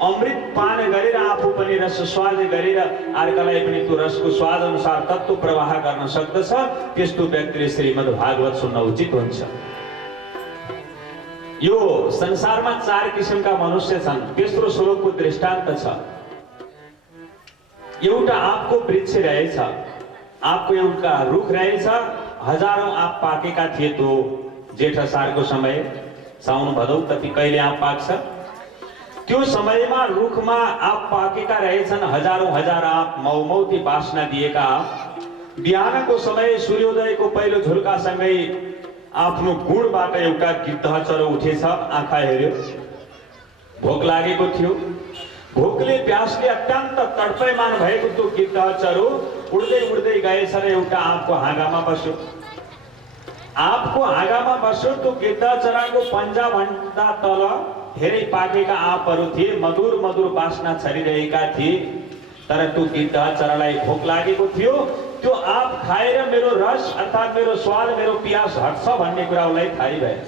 अमृत पान गरेर आफू पनि रस स्वाद गरेर अर्कालाई पनि त्यो रसको स्वाद अनुसार तत्त्व प्रवाह गर्न सक्दछ, त्यस्तो व्यक्तिले श्रीमद् भागवत सुन्न उचित हुन्छ। यो संसारमा 4 किसिमका मनुष्य छन्। तेस्रो श्लोकको दृष्टान्त छ। एउटा आँपको वृक्ष रहेछ, आँपको एउटा रुख रहेछ। हजारौं आँप पाकेका थिए त्यो जेठ असारको समय, साउन भदौ कति कहिले आँप पाक्छ। त्यो समयमा रुखमा आँप पाकेका रहेछन्, हजारौं हजार आँप, मौमौती बास्ना दिएका। बिहानको समय सूर्योदयको पहिलो झुल्कासँगै आफ्नो गुणबाट एउटा गिद्ध चरो उठेछ। आँखा हेर्यो, भोक लागेको थियो। भोकले प्यासले अत्यन्त तडपायमान भएको त्यो गिद्ध चरो उड्दै उड्दै गएछ र एउटा आँपको हाँगामा बस्यो। आँपको हाँगामा बस्यो। त्यो गिद्ध चराको पन्जा भन्दा तल धेरै पाकेका आँपहरू थिए, मधुर मधुर बास्ना छरिरहेका थिए। तर त्यो गिद्ध चरालाई भोक लागेको थियो। त्यो आँप खाएर मेरो रस अर्थात् मेरो स्वाद, मेरो प्यास हट्छ भन्ने कुरा उसलाई थाहै भएन।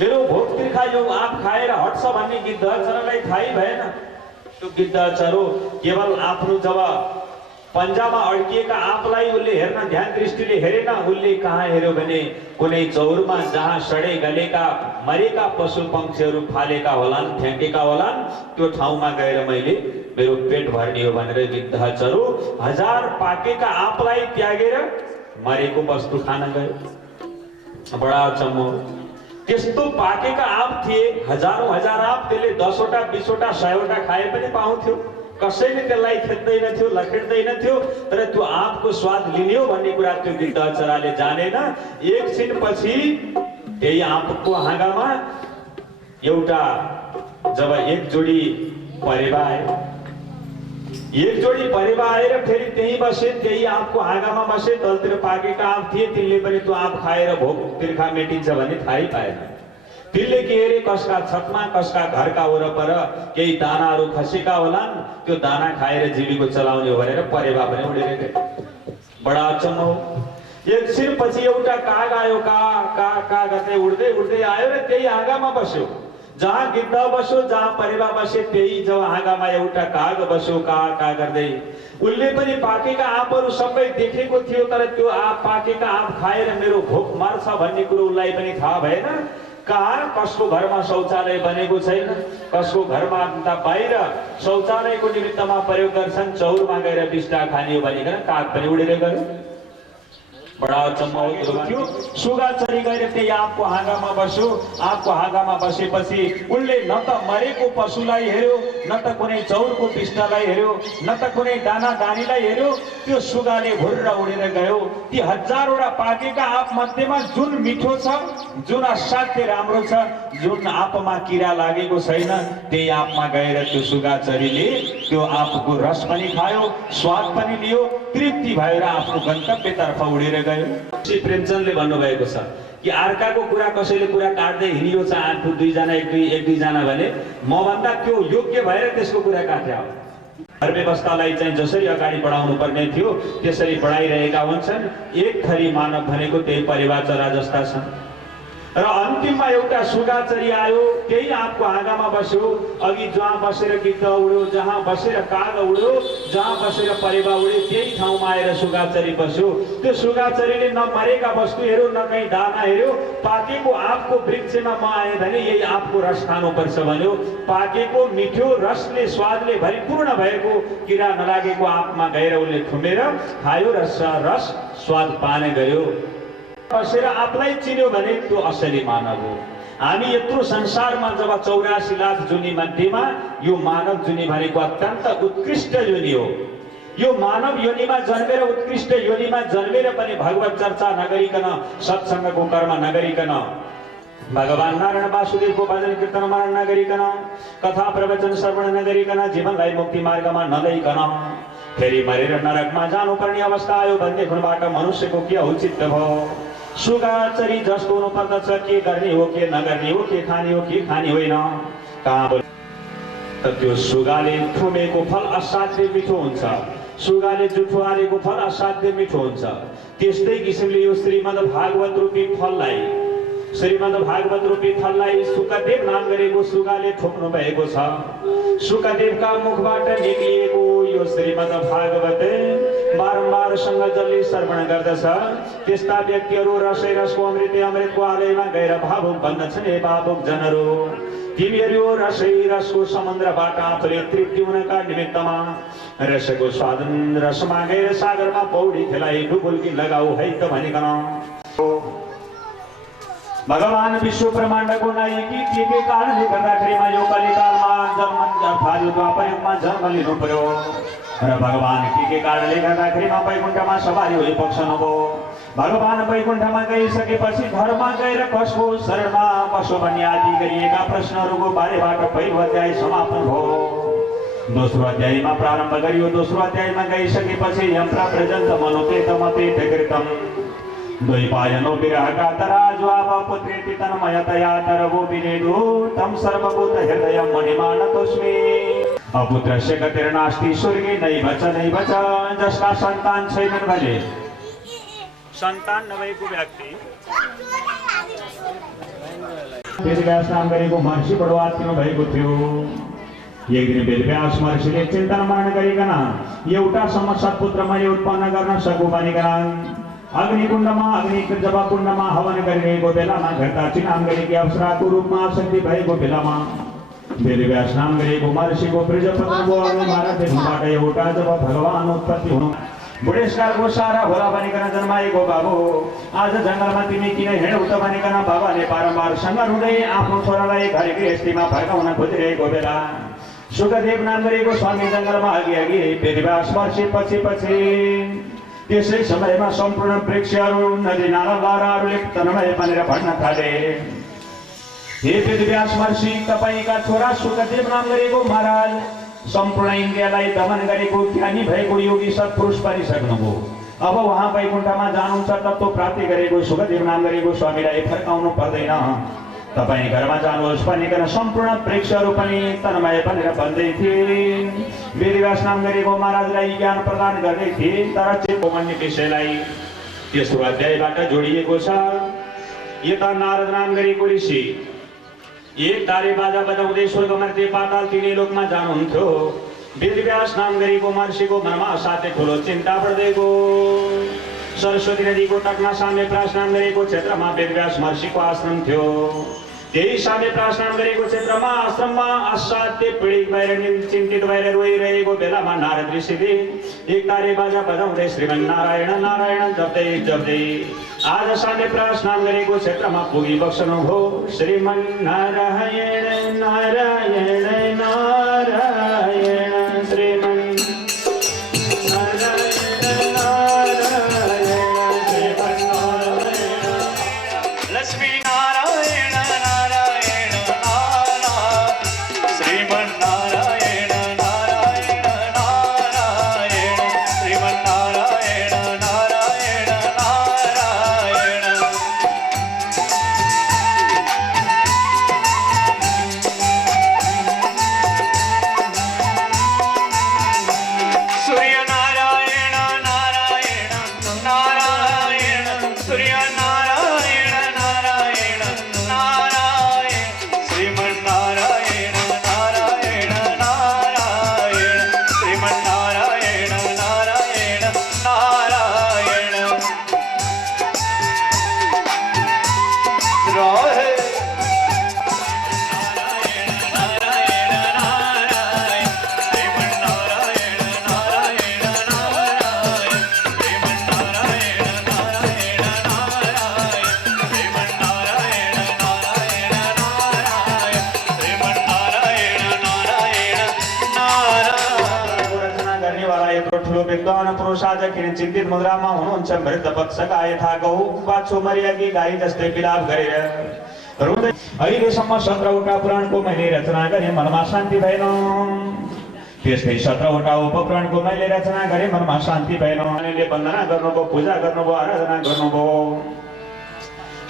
मेरो भोक तिर्खा यो आँप खाएर हट्छ भन्ने गिद्ध चरालाई थाहै भएन। त्यो गिद्ध चरो केवल आफ्नो जब पन्जामा अड्किएका आँपलाई उसले हेर्न ध्यान दृष्टिले हेरेन। उसले कहाँ हेर्यो भने कुनै चौरमा जहाँ सडे गलेका मरेका पशु पक्षीहरू फालेका होलान्, फ्याँकेका होलान्, त्यो ठाउँमा गएर मैले मेरो पेट भर्ने हो भनेर गिद्ध चरो हजार पाकेका आँपलाई त्यागेर मरेको वस्तु खान गयो। बडा अचम्म। त्यस्तो पाकेका आँप थिए, हजारौं हजार आँप। त्यसले 10 वटा 20 वटा 100 वटा खाए पनि पाउँथ्यो। कसैले त्यसलाई खेद्दैन थियो, लखेट्दैन थियो। तर त्यो आँपको स्वाद लिने हो भन्ने कुरा त्यो गिद्ध चराले जानेन। एकछिनपछि त्यही आँपको हाँगामा एउटा जब एक जोडी परेवा आयो, एक जोडी परेवा आएर फेरि त्यही बसे, त्यही आँपको हाँगामा बसे। तलतिर पाकेका आँप थिए, तिनले पनि त्यो आँप खाएर भोक तिर्खा मेटिन्छ भन्ने थाहै पाएन। तिनले के अरे कसका छतमा, कसका घरका वरपर केही दानाहरू खसेका होलान्, त्यो दाना खाएर जीविका चलाउने हो भनेर परेवा पनि उडेर गए। बडा अचम्म हो। एकछिनपछि एउटा काग आयो, का गर्दै उड्दै उड्दै आयो र त्यही हाँगामा बस्यो। जहाँ गिद्ध बस्यो, जहाँ परेवा बस्यो, त्यही जब हाँगामा एउटा काग बस्यो, का गर्दै। उसले पनि पाकेका आँपहरू सबै देखेको थियो, तर त्यो पाकेका आँप खाएर मेरो भोक मर्छ भन्ने कुरो उसलाई पनि थाहा भएन। कहाँ कसको घरमा शौचालय बनेको छैन, कसको घरमा बाहिर शौचालयको निमित्तमा प्रयोग गर्छन्, चौरमा गएर बिस्टा खाने हो भनिकन काग पनि उडेर गयो। बडा अचम्म थियो। सुगा चरी गएर त्यही आँपको हाँगामा बस्यो। आँपको हाँगामा बसेपछि उनले न त मरेको पशुलाई हेर्यो, न त कुनै चौरको बिस्टालाई हेर्यो, न त कुनै दाना दानीलाई हेर्यो। त्यो सुगाले भुर्र उडेर गयो। ती हजारवटा पाकेका आँप मध्येमा जुन मिठो छ, जुन असाध्य राम्रो छ, जुन आँपमा किरा लागेको छैन, त्यही आँपमा गएर त्यो सुगा चरीले त्यो आँपको रस पनि खायो, स्वाद पनि लियो, तृप्ति भएर आफ्नो गन्तव्यतर्फ उडेर गयो। श्री प्रेमचन्दले भन्नुभएको छ कि अर्काको कुरा कसैले कुरा काट्दै हिँडियो छ, आफू 2 जना एक दुई जना भने म भन्दा त्यो योग्य भएर त्यसको कुरा काट्या हो। हर व्यवस्थालाई चाहिँ जसरी अगाडि बढाउनु पर्ने थियो त्यसरी बढाइरहेका हुन्छन्। एक थरी मानव भनेको त्यही परिवार चरा जस्ता छन्। र अन्तिममा एउटा सुगाचरी आयो, त्यही आँपको हाँगामा बस्यो। अघि जहाँ बसेर गिद्ध उड्यो, जहाँ बसेर काग उड्यो, जहाँ बसेर परेवा उड्यो, त्यही ठाउँमा आएर सुगाचरी बस्यो। त्यो सुगाचरीले न मरेका वस्तु हेर्यो, न कहीँ दाना हेर्यो। पाकेको आँपको वृक्षमा म आएँ भने यही आँपको रस खानुपर्छ भन्यो। पाकेको मिठो रसले, स्वादले भरिपूर्ण भएको, किरा नलागेको आँपमा गएर उसले ठुमेर खायो र रस स्वाद पाने गर्यो। बसेर आफूलाई चिन्यो भने त्यो असली मानव हो। हामी यत्रो संसारमा जब 84 लाख जुनी मध्येमा यो मानव जुनी भनेको अत्यन्त उत्कृष्ट योनि हो। यो मानव योनिमा जन्मेर उत्कृष्ट योनिमा जन्मेर पनि भगवत चर्चा नगरिकन सत्संगको कर्म नगरिकन भगवान नारायण वासुदेवको भजन कीर्तन मनन नगरिकन कथा प्रवचन श्रवण नगरिकन जीवनलाई मुक्ति मार्गमा नलैकन फेरि मरेर नरकमा जानुपर्ने अवस्था आयो भन्ने गुणबाट मनुष्यको के औचित्य भयो। सुगाचरी जस्तो हुनुपर्दछ, के गर्ने हो के नगर्ने हो, के खाने हो के खाने होइन। कहाँ बोल त त्यो सुगाले ठुमेको फल असाध्यै मिठो हुन्छ, सुगाले जुठो हालेको फल असाध्यै मिठो हुन्छ। त्यस्तै किसिमले यो श्रीमद् भागवत रूपी फललाई सुकदेव नाम गरेको सुगाले ठोक्नु भएको छ। सुकदेवका मुखबाट निक्लिएको यो श्रीमद् भागवत बारम्बारसँग जसले श्रवण गर्दछ त्यस्ता व्यक्तिहरू रसै रसको अमृतको आलयमा गएर भावुक बन्दछन्। हे भावुक जनहरू, तिमीहरू यो रसै रसको समुद्रबाट आफूले तृप्ति हुनका निमित्तमा रसको स्वादन रसमा गएर सागरमा पौडी खेलाई डुबुल्की लगाऊ है त भनिकन भगवान विश्व ब्रह्माण्डको नायकी के कारणले गर्दाखेरिमा यो कलिकालमा द्वापरयुगमा जन्म लिनु पर्यो र भगवान के कारणले गर्दाखेरिमा वैकुण्ठमा सवारी होइ बक्सनुभयो। भगवान वैकुण्ठमा गइसकेपछि घरमा गएर कसको शरणमा बसो भन्ने आदि गरिएका प्रश्नहरूको बारेबाट पहिलो अध्याय समापन भयो। दोस्रो अध्यायमा प्रारम्भ गरियो। दोस्रो अध्यायमा गइसकेपछि यम प्रव्रजन्त मनोपेत मपेत कृतम द्वैपायनो विरहका तराज्वाप पुत्रेति तन्मयतया तरवो विनेदु तं सर्वभूत हृदय मणिमानतोस्मि। अपुत्रस्य गतिर्नास्ति स्वर्गे नैव च जसका सन्तान छैनन् भने सन्तान नभएको व्यक्ति वेदव्यास नाम गरेको महर्षि बडो आत्मिनु भएको थियो। एक दिन वेदव्यास महर्षिले चिन्तन मनन गरिकन एउटासम्म सत्पुत्रमय उत्पन्न गर्न सकु भनिकन अग्निकुण्डमा जपकुण्डमा हवन गरिरहेको बेलामा घरताची नाम गरेकी अप्सराको रूपमा आसक्ति भएको बेलामा वेदव्यास नाम गरेको महर्षिको प्रजापतिको महाराज देशबाट एउटा जब भगवान उत्पत्ति हुनु बुढेसकालको सारा होला भनिकन जन्माएको बाबु आज जङ्गलमा तिमी किन हिँड्यौ त भनिकन बाबाले बारम्बार सङ्घर्ष हुँदै आफ्नो छोरालाई घर गृहस्थीमा फर्काउन खोजिरहेको बेला सुखदेव नाम गरेको स्वामी जङ्गलमा अघि वेदव्यास महर्षि पछि त्यसै समयमा सम्पूर्ण वृक्षहरू नदी नाला लाराहरूले तन्मय बनेर भन्न थाले। हे वेदव्यास महर्षि, तपाईका छोरा सुखदेव नाम गरेको महाराज सम्पूर्ण इन्डियालाई दमन गरेको ज्ञानी भएको योगी सत्पुरुष परिसक्नुभयो। अब उहाँ वैकुण्ठमा जानुहुन्छ। तत्त्व प्राप्ति गरेको सुखदेव नाम गरेको स्वामीलाई फर्काउनु पर्दैन, तपाईँ घरमा जानुहोस् भनिकन सम्पूर्ण वृक्षहरू पनि तन्मय बनेर भन्दै थिए। वेदव्यास नाम गरेको महाराजलाई ज्ञान प्रदान गर्दै थिए। तर चित्त भन्ने विषयलाई तेस्रो अध्यायबाट जोडिएको छ। यता नारद नाम गरेको ऋषि एक तारे बाजा बजाउँदै स्वर्ग मर्त्य पाताल तिनै लोकमा जानुहुन्थ्यो। वेदव्यास नाम गरेको महर्षिको मनमा असाध्यै ठुलो चिन्ता बढ्दै गयो। सरस्वती नदीको तटमा साम्य प्रास नाम गरेको क्षेत्रमा वेदव्यास महर्षिको आश्रम थियो। त्यही साम्य प्रास नाम गरेको क्षेत्रमा आश्रममा असाध्य पीडित भएर चिन्तित भएर रोइरहेको बेलामा नारद ऋषिले एक तारे बाजा बजाउँदै श्रीमन्नारायण नारायण जप्दै आज साम्य प्रास नाम गरेको क्षेत्रमा पुगी बस्नुभयो। श्रीमन्नारायण नारायण नारायण श्रीमन् ठुलो विद्वान पुरुष आज किन चिन्तित मुद्रामा हुनुहुन्छ मृत पक्षका यथा गौ बाछो मरियाकी गाई जस्तै विलाप गरेर रुँदै अहिलेसम्म 17वटा पुराणको मैले रचना गरेँ मनमा शान्ति भएन। त्यस्तै 17वटा उपपुराणको मैले रचना गरेँ मनमा शान्ति भएन। उनीले वन्दना गर्नुभयो, पूजा गर्नुभयो, आराधना गर्नुभयो।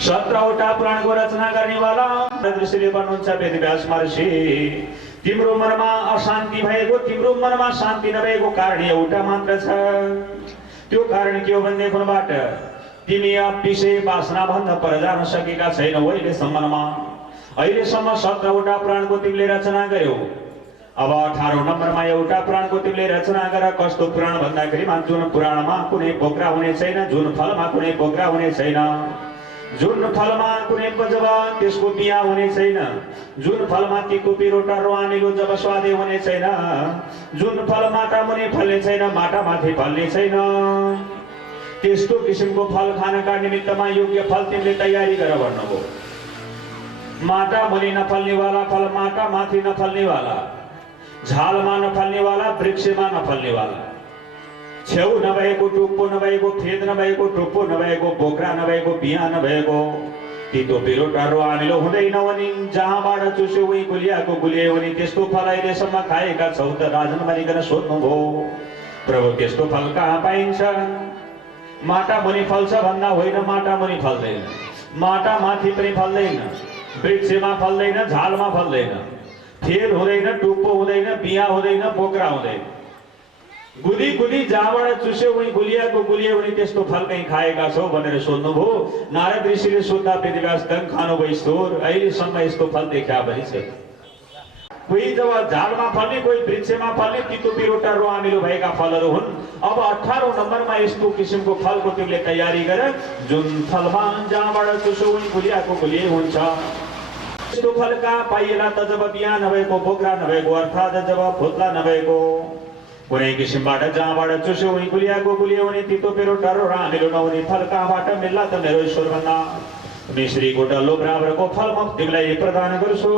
17वटा पुराणको रचना गर्नेवाला ऋषिले भन्नुहुन्छ वेदव्यास महर्षि तिम्रो मनमा अशान्ति भएको, तिम्रो मनमा शान्ति नभएको कारण एउटा मात्र छ। त्यो कारण के हो भनेदेखिबाट तिमी विषय वासना भन्दा पर जान सकेका छैनौ। अहिलेसम्म 17वटा पुराणको तिमीले रचना गर्यौ। अब 18औं नम्बरमा एउटा पुराणको तिमीले रचना गर। कस्तो पुराण भन्दाखेरिमा जुन पुराणमा कुनै बोक्रा हुने छैन, जुन फलमा कुनै बोक्रा हुने छैन, जुन फलमा कुनै जब त्यसको बिया हुने छैन, जुन फलमा तिको पिरोटा रोआनिलो जब स्वादे हुने छैन, जुन फल माटा मुनि फल्ने छैन, माटा माथि फल्ने छैन, त्यस्तो किसिमको फल खानका निमित्तमा योग्य फल तिमीले तयारी गर भन्नुभयो। माटा मुनि नफल्नेवाला फल, माटा माथि नफल्नेवाला, झालमा नफल्नेवाला, वृक्षमा नफल्नेवाला, छेउ नभएको, टुप्पो नभएको, फेद नभएको, टुप्पो नभएको, बोक्रा नभएको, बिहा नभएको, तितो पिरोटा रोआनिलो हुँदैन भने जहाँबाट चुस्यो उही गुलियाको गुलियो भने त्यस्तो फल अहिलेसम्म खाएका छौ त राजन भनिकन सोध्नुभयो। प्रभु त्यस्तो फल कहाँ पाइन्छ? माटा मुनि फल्छ भन्दा होइन, माटा मुनि फल्दैन, माटा माथि पनि फल्दैन, वृक्षमा फल्दैन, झालमा फल्दैन, फेद हुँदैन, टुप्पो हुँदैन, बिहा हुँदैन, बोक्रा हुँदैन। गुली गुली जहाँबाट चुस्यो उही गुलियाको गुलियो भने त्यस्तो फल कहीँ खाएका छौ भनेर सोध्नुभयो। नारद ऋषिले सोद्धा वेदव्यास दन खानुभयो ईश्वर अहिलेसम्म यस्तो फल देखा पनि छैन। कोही जब झालमा फल्ने, कोही वृक्षमा फल्ने, तितो पिरोटा रोआमिलो भएका फलहरू हुन्। अब 18औं नम्बरमा यस्तो किसिमको फलको तिमीले तयारी गर जुन फलमा जहाँबाट चुस्यो उही गुलियाको गुलियो हुन्छ। यस्तो फल कहाँ पाइएला त जब बिहा नभएको, बोक्रा नभएको, अर्थात् जब फुत्ला नभएको, कुनै किसिमबाट जहाँबाट चुस्यो उही गुलियाको गुलियो हुने, तितो पिरोटा रोआमिलो नहुने फल कहाँबाट मिल्ला त मेरो ईश्वर भन्दा मिश्रीको डल्लो बराबरको फल म तिमीलाई प्रदान गर्छु।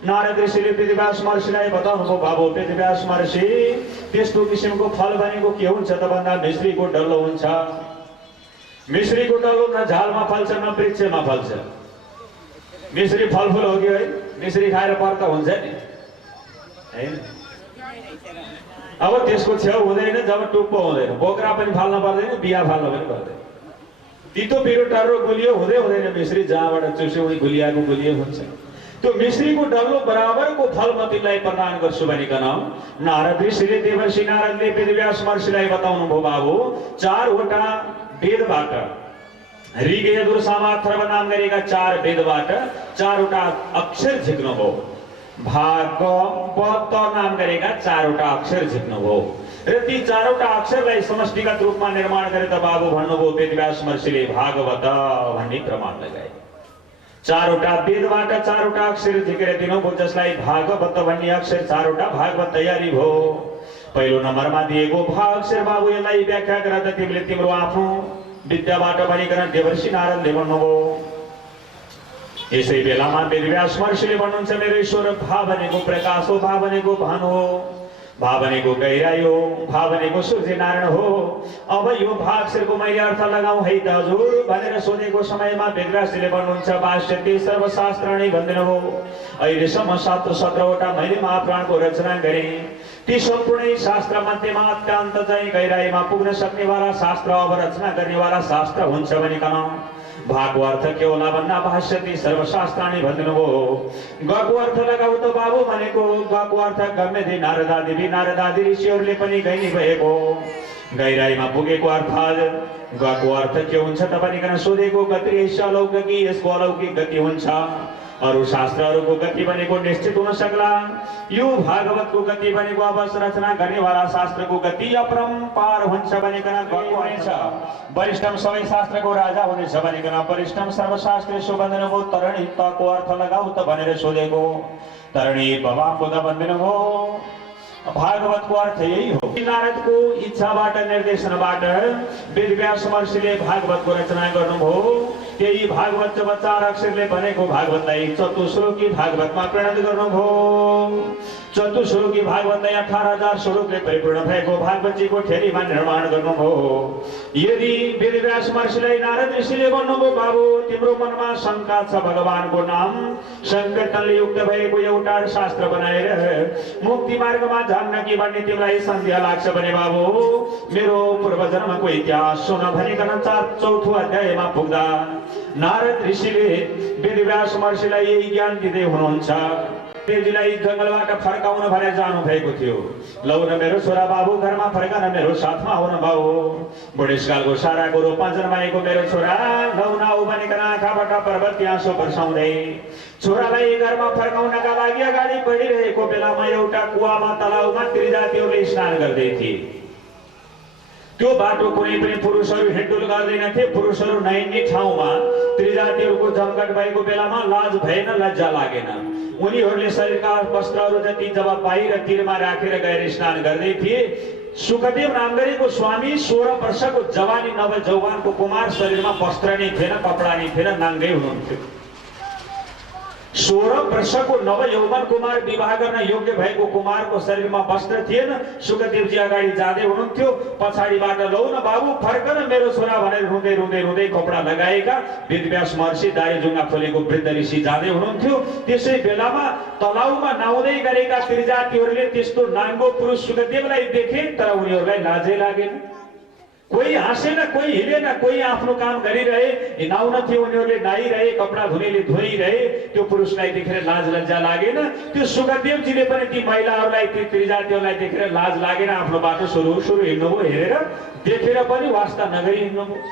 नारद ऋषिले वेदव्यास महर्षिलाई बताउनु भयो, बाबु वेदव्यास महर्षि त्यस्तो किसिमको फल भनेको के हुन्छ त भन्दा मिश्रीको डल्लो हुन्छ। मिश्रीको डल्लो न झालमा फल्छ न वृक्षमा फल्छ। मिश्री फलफुल हो कि है? मिश्री खाएर पर्क हुन्छ नि हैन? अब त्यसको छेउ हुँदैन, जब टुप्पो हुँदैन, बोक्रा पनि फाल्न पर्दैन, बिहा फाल्न पनि पर्दैन, तितो पिरोटा रो गुलियो हुँदै हुँदैन। मिश्री जहाँबाट चुस्यो उही गुलियाको गुलियो हुन्छ। त्यो मिश्रीको डल्लो बराबरको फल म तिमीलाई प्रदान गर्छु भनिकन नारद ऋषिले, देवर्षि नारदले वेदव्यास महर्षिलाई बताउनु भयो, बाबु 4वटा वेदबाट ऋग यजुर साम अथर्व नाम गरेका 4 वेदबाट 4वटा अक्षर झिक्नुभयो। भागवत नाम गरेका 4वटा अक्षर झिक्नुभयो र ती 4वटा अक्षरलाई समष्टिगत रूपमा निर्माण गरे त बाबु भन्नुभयो वेदव्यास महर्षिले भागवत भन्ने प्रमाण लगाए। 4वटा वेदबाट 4वटा अक्षर झिकेर दिनुभयो, जसलाई भागवत भन्ने अक्षर 4वटा भागवत तयारी भयो। पहिलो नम्बरमा दिएको भाग अक्षर बाबु यसलाई व्याख्या गरेर तिमीले तिम्रो आफ्नो विद्याबाट भनिकन देवर्षि नारदले भन्नुभयो। यसै बेलामा वेदव्यास महर्षिले भन्नुहुन्छ, मेरो ईश्वर भा भनेको प्रकाश हो, भा भनेको भान हो, भा भनेको गहिराई हो, भा भनेको सूर्यनारायण हो। अब यो भा अक्षरको मैले अर्थ लगाऊ है त हजुर भनेर सोधेको समयमा वेदव्यासले भन्नुहुन्छ, भाष्यते सर्वशास्त्राणि भन्दिनु हो। अहिलेसम्म 17वटा मैले महापुराणको रचना गरेँ। ती सम्पूर्ण शास्त्र मध्येमा अत्यन्त चाहिँ गहिराईमा पुग्न सक्नेवाला शास्त्र, अब रचना गर्नेवाला शास्त्र हुन्छ भनिकन भागको अर्थ के होला भन्दा भाष्यति सर्वशास्त्राणि भन्दिनु भयो। गको अर्थ लगाऊ त बाबु भनेको गको अर्थ गम्यदि नारदादि ऋषिहरूले पनि गइनी भएको गहिराईमा पुगेको अर्थात् गको अर्थ के हुन्छ त भनिकन सोधेको। गति यस अलौकिक, यसको अलौकिक गति हुन्छ। अरु शास्त्रहरूको गति भनेको निश्चित हुन सक्ला। यो भागवतको गति भनेको अब रचना गर्नेवाला शास्त्रको गति अपरम्पार हुन्छ भनिकन गएको हुनेछ। वरिष्ठम सबै शास्त्रको राजा हुनेछ भनिकन वरिष्ठम सर्वशास्त्रे सुबन्धन हो। तरणि तको अर्थ लगाऊ त भनेर सोधेको। तरणि बाबा बुध बन्दिनु हो। भागवतको अर्थ यही हो। नारदको इच्छाबाट निर्देशनबाट वेदव्यास महर्षिले भागवतको रचना गर्नुभयो। त्यही भागवत जब 4 अक्षरले बनेको भागवतलाई चतुश्लोकी भागवतमा परिणत गर्नुभयो। चतुश्लोकी भागवतलाई 18,000 श्लोकले परिपूर्ण भएको भागवतजीको ठेलीमा निर्माण गर्नुभयो। यदि वेदव्यास महर्षिलाई नारद ऋषिले भन्नुभयो, बाबु तिम्रो मनमा शंका छ भगवानको नाम संकीर्तनले युक्त भएको एउटा शास्त्र बनाएर मुक्ति मार्गमा जान्न कि भन्ने तिमीलाई सन्देह लाग्छ भने बाबु मेरो पूर्वजन्मको इतिहास सुन भनिकन 4औं अध्यायमा पुग्दा नारद ऋषिले वेदव्यास महर्षिलाई यही ज्ञान दिँदै हुनुहुन्छ। देवजीलाई जंगलबाट फर्काउन भनेर जानु भएको थियो। लौ न मेरो छोरा बाबु घरमा फर्कन मेरो साथमा आउन भयो। बुढेसकालको साराको रूपमा जन्माएको मेरो छोरा लौ न आऊ भनिकन आँखाबाट पर्वत आँसु बर्साउँदै छोरालाई घरमा फर्काउनका लागि अगाडि बढिरहेको बेलामा एउटा कुवामा तलाउमा त्रिजातिहरूले स्नान गर्दै थिए। त्यो बाटो कुनै पनि पुरुषहरू हिँडडुल गर्दैनथे। पुरुषहरू नहिँड्ने ठाउँमा त्रिजातिहरूको जमघट भएको बेलामा लाज भएन, लज्जा लागेन। उनीहरूले शरीरका वस्त्रहरू जति जब बाहिर तीरमा राखेर गएर स्नान गर्दै थिए। सुखदेव नामगरीको स्वामी 16 वर्षको जवानी नव जौवानको कुमार शरीरमा वस्त्र नै थिएन, कपडा नै थिएन, नाङ्गै हुनुहुन्थ्यो। 16 वर्षको नव यौवन कुमार विवाह गर्न योग्य भएको कुमारको शरीरमा वस्त्र थिएन। सुखदेवजी अगाडि जाँदै हुनुहुन्थ्यो। पछाडिबाट लौ न बाबु फर्कन मेरो छोरा भनेर रुँदै रुँदै रुँदै कपडा लगाएका वेदव्यास महर्षि दाइजुङ्गा खोलेको वृद्ध ऋषि जाँदै हुनुहुन्थ्यो। त्यसै बेलामा तलाउमा नाउँदै गरेका त्रिजातिहरूले त्यस्तो नाङ्गो पुरुष सुखदेवलाई देखे, तर उनीहरूलाई लाजै लागेन। कोही हाँसेन, कोही हिलेन, कोही आफ्नो काम गरिरहे। नाउन थियो उनीहरूले नाइरहे, कपडा धुनेले धोइरहे। त्यो पुरुषलाई देखेर लाज लज्जा लागेन। त्यो सुखदेवजीले पनि ती महिलाहरूलाई, ती त्रिजातिहरूलाई देखेर लाज लागेन। आफ्नो बाटो सुरु हिँड्नुभयो। हेरेर देखेर पनि वास्ता नगरी हिँड्नुभयो।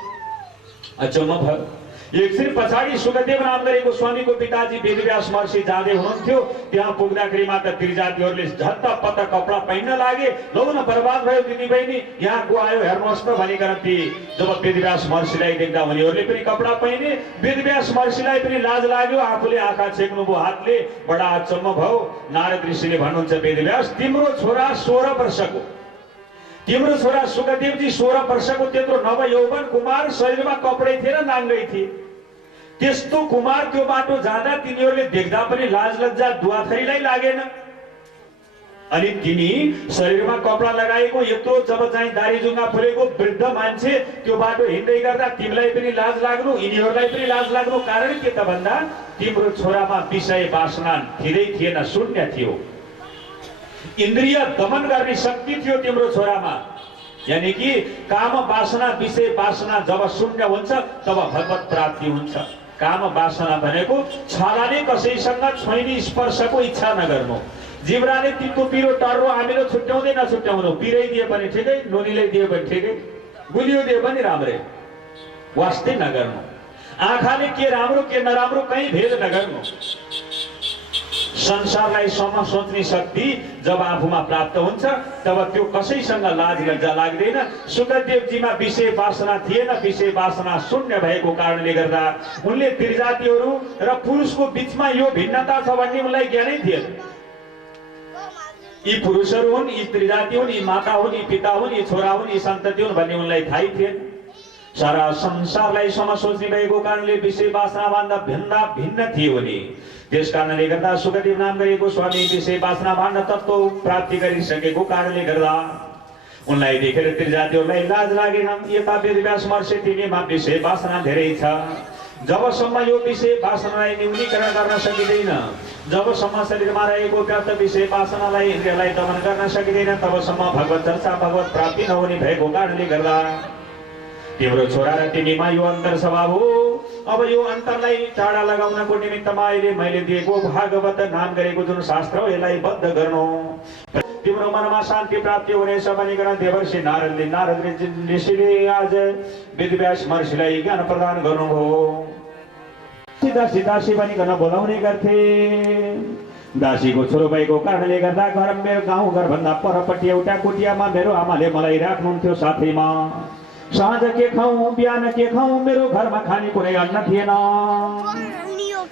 अचम्म भयो। एकछिन पछाडि सुखदेव नामगरीको स्वामीको पिताजी वेदव्यास महर्षि जाँदै हुनुहुन्थ्यो। त्यहाँ पुग्दाखेरि मात्र त्रिजातिहरूले झत्तपत्त कपडा पहिर्न लागे। लौ न बर्बाद भयो दिदी बहिनी, यहाँ को आयो हेर्नुहोस् त भनिकन ती जब वेदव्यास महर्षिलाई देख्दा उनीहरूले पनि कपडा पहिरे। वेदव्यास महर्षिलाई पनि लाज लाग्यो। आफूले आँखा छेक्नुभयो हातले। बडा अचम्म भयो। नारद ऋषिले भन्नुहुन्छ, वेदव्यास तिम्रो छोरा 16 वर्षको, तिम्रो छोरा सुखदेवजी 16 वर्षको त्यत्रो नव यौवन कुमार शरीरमा कपडै थिएन, नाङ्गै थिए। त्यस्तो कुमार त्यो बाटो जाँदा तिनीहरूले देख्दा पनि लाज लज्जा दुवाथरीलाई लागेन। अनि तिमी शरीरमा कपडा लगाएको यत्रो जब चाहिँ दारीजुङ्गा फुलेको वृद्ध मान्छे त्यो बाटो हिँड्दै गर्दा तिमीलाई पनि लाज लाग्नु, यिनीहरूलाई पनि लाज लाग्नु। कारण के त भन्दा तिम्रो छोरामा विषय वासना थिरै थिएन, शून्य थियो। इन्द्रिय दमन गर्ने शक्ति थियो तिम्रो छोरामा। यानी कि काम वासना विषय वासना जब शून्य हुन्छ तब भगवत प्राप्ति हुन्छ। काम वासना भनेको छालाले कसैसँग छोइनी स्पर्शको इच्छा नगर्नु। जिब्राले तितो पिरो टर्रो आमिलो छुट्याउँदै नछुट्याउनु। पिरै दिए पनि ठिकै, नुनीले दिए पनि ठिकै, गुलियो दिए पनि राम्रै, वास्तै नगर्नु। आँखाले के राम्रो के नराम्रो कहीँ भेद नगर्नु। संसारलाई सम सोच्ने शक्ति जब आफूमा प्राप्त हुन्छ तब त्यो कसैसँग लाज लज्जा लाग्दैन। सुखदेवजीमा विषय वासना थिएन, विषय वासना शून्य भएको कारणले गर्दा उनले त्रिजातिहरू र पुरुषको बीचमा यो भिन्नता छ भन्ने उनलाई ज्ञानै थिएन। यी पुरुषहरू हुन्, यी त्रिजाति हुन्, यी माता हुन्, यी पिता हुन्, यी छोरा हुन्, यी सन्तति हुन् भन्ने उनलाई थाहै थिएन। सारा संसारलाई सम सोच्ने भएको कारणले विषय वासना भन्दा भिन्न थिए उनी। त्यस कारणले गर्दा सुखदेव नामगरीको स्वामी विषय वासना भाण्ड तत्त्व प्राप्ति गरिसकेको कारणले गर्दा उनलाई देखेर त्रिजातिहरूलाई लाज लागेन। यता वेदव्यास महर्षि तिमीमा विषय वासना धेरै छ। जबसम्म यो विषय वासनालाई न्यूनीकरण गर्न सकिँदैन, जबसम्म शरीरमा रहेको व्याप्त विषय वासनालाई इन्द्रियलाई दमन गर्न सकिँदैन, तबसम्म भगवत चर्चा भगवत प्राप्ति नहुने भएको कारणले गर्दा तिम्रो छोरा र तिमीमा यो अन्तर स्वभाव हो। अब यो अन्तरलाई टाढा लगाउनको निमित्तमा अहिले मैले दिएको भागवत नाम गरेको जुन शास्त्र हो यसलाई बद्ध गर्नु। तिम्रो मनमा शान्ति प्राप्ति हुनेछ भनिकन देवर्षि नारद ऋषिले आज वेदव्यास महर्षिलाई ज्ञान प्रदान गर्नुभयो। दासी भनिकन बोलाउने गर्थे। दासीको छोरो भएको कारणले गर्दा घर मेरो गाउँ घरभन्दा परपट्टि एउटा कुटियामा मेरो आमाले मलाई राख्नुहुन्थ्यो साथैमा। साँझ के खाऊं बिहान के खाऊं मेरो घरमा खाने कुनै अन्न थिएन।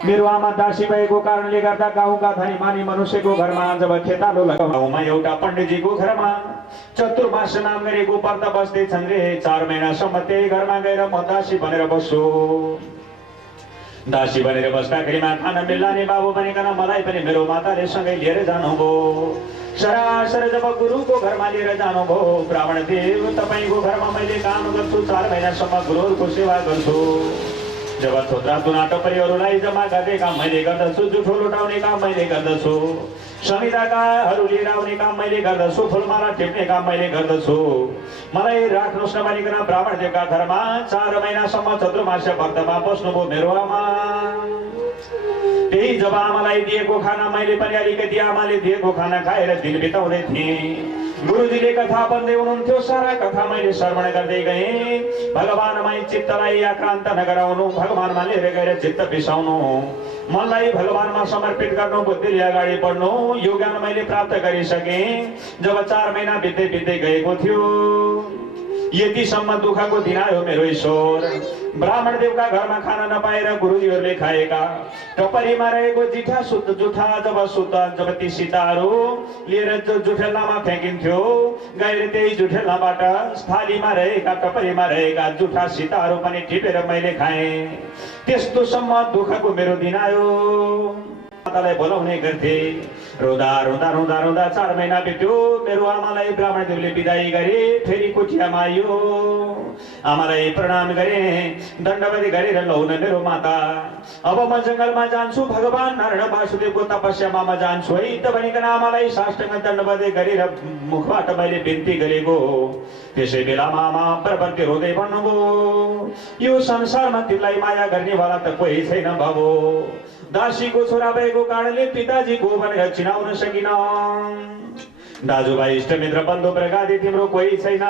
मेरो आमा दासी भएको कारणले गर्दा गाउँका धनी मानी मनुष्यको घरमा जब खेतालो लगाउमा एउटा पण्डितजीको घरमा चतुर्मास नाम गरेको व्रत बस्दै छन् रे। 4 महिनासम्म त्यही घरमा गएर म दासी बनेर बस्छु। दासी बनेर बस्दाखेरिमा खान मिल्ला नि बाबु बनिकन मलाई पनि मेरो माताले सँगै लिएर जानुभयो। सरासर जब गुरुको घरमा लिएर जानुभयो, ब्राह्मण देव तपाईँको घरमा मैले काम गर्छु, 4 महिनासम्म गुरुहरूको सेवा गर्छु। जब थोत्रा तुना टपरीहरूलाई जम्मा गर्ने काम मैले गर्दछु, जुठो लुटाउने काम मैले गर्दछु, समिदाकाहरू लिएर आउने काम मैले गर्दछु, फुलमाला टिप्ने काम मैले गर्दछु। मलाई राख्नुहोस् न भनिकन ब्राह्मण देवका घरमा 4 महिनासम्म चतुर्मास्य व्रतमा बस्नुभयो मेरो आमा। त्यही जब आमालाई दिएको खाना मैले पनि अलिकति आमाले दिएको खाना खाएर दिन बिताउँदै थिएँ। गुरुजीले कथा भन्दै हुनुहुन्थ्यो, सारा कथा मैले श्रवण गर्दै गएँ। भगवानमै चित्तलाई आक्रान्त नगराउनु, भगवानमा लिएर गएर चित्त बिसाउनु, मनलाई भगवानमा समर्पित गर्नु, बुद्धिले अगाडि बढ्नु, यो ज्ञान मैले प्राप्त गरिसकेँ। जब 4 महिना बित्दै बित्दै गएको थियो, यतिसम्म दुःखको दिन आयो मेरो ईश्वर। ब्राह्मण देवका घरमा खाना नपाएर गुरुजीहरूले खाएका टपरीमा रहेको जिठा शुद्ध जुठा जब ती सीताहरू लिएर जुठेल्लामा फ्याँकिन्थ्यो, गएर त्यही जुठेल्लाबाट थालीमा रहेका टपरीमा रहेका जुठा सीताहरू पनि टिपेर मैले खाएँ। त्यस्तोसम्म दुःखको मेरो दिन आयो। मातालाई बोलाउने गर्थे। रुँदा रुँदा रुँदा रुँदा 4 महिना बित्यो। मेरो आमालाई ब्राह्मण देवले विदाई गरे। फेरि कोठियामा आयो। आमालाई प्रणाम गरे, दण्डवत गरेर लौ न मेरो माता, अब म जंगलमा जान्छु, भगवान नारायण वासुदेवको तपस्यामा म जान्छु है त भनिकन आमालाई साष्टाङ्ग दण्डवत गरेर मुखबाट मैले बिन्ती गरेको। त्यसै बेलामा आमा प्रवृत्ति रोँदै भन्नुभयो, यो संसारमा तिमीलाई माया गर्नेवाला त कोही छैन बाबु। दासीको छोरा भएको कारणले पिताजीको भनेर चिनाउन सकिन। दाजुभाइ इष्टमित्र बन्धु प्रगादी तिम्रो कोही छैन।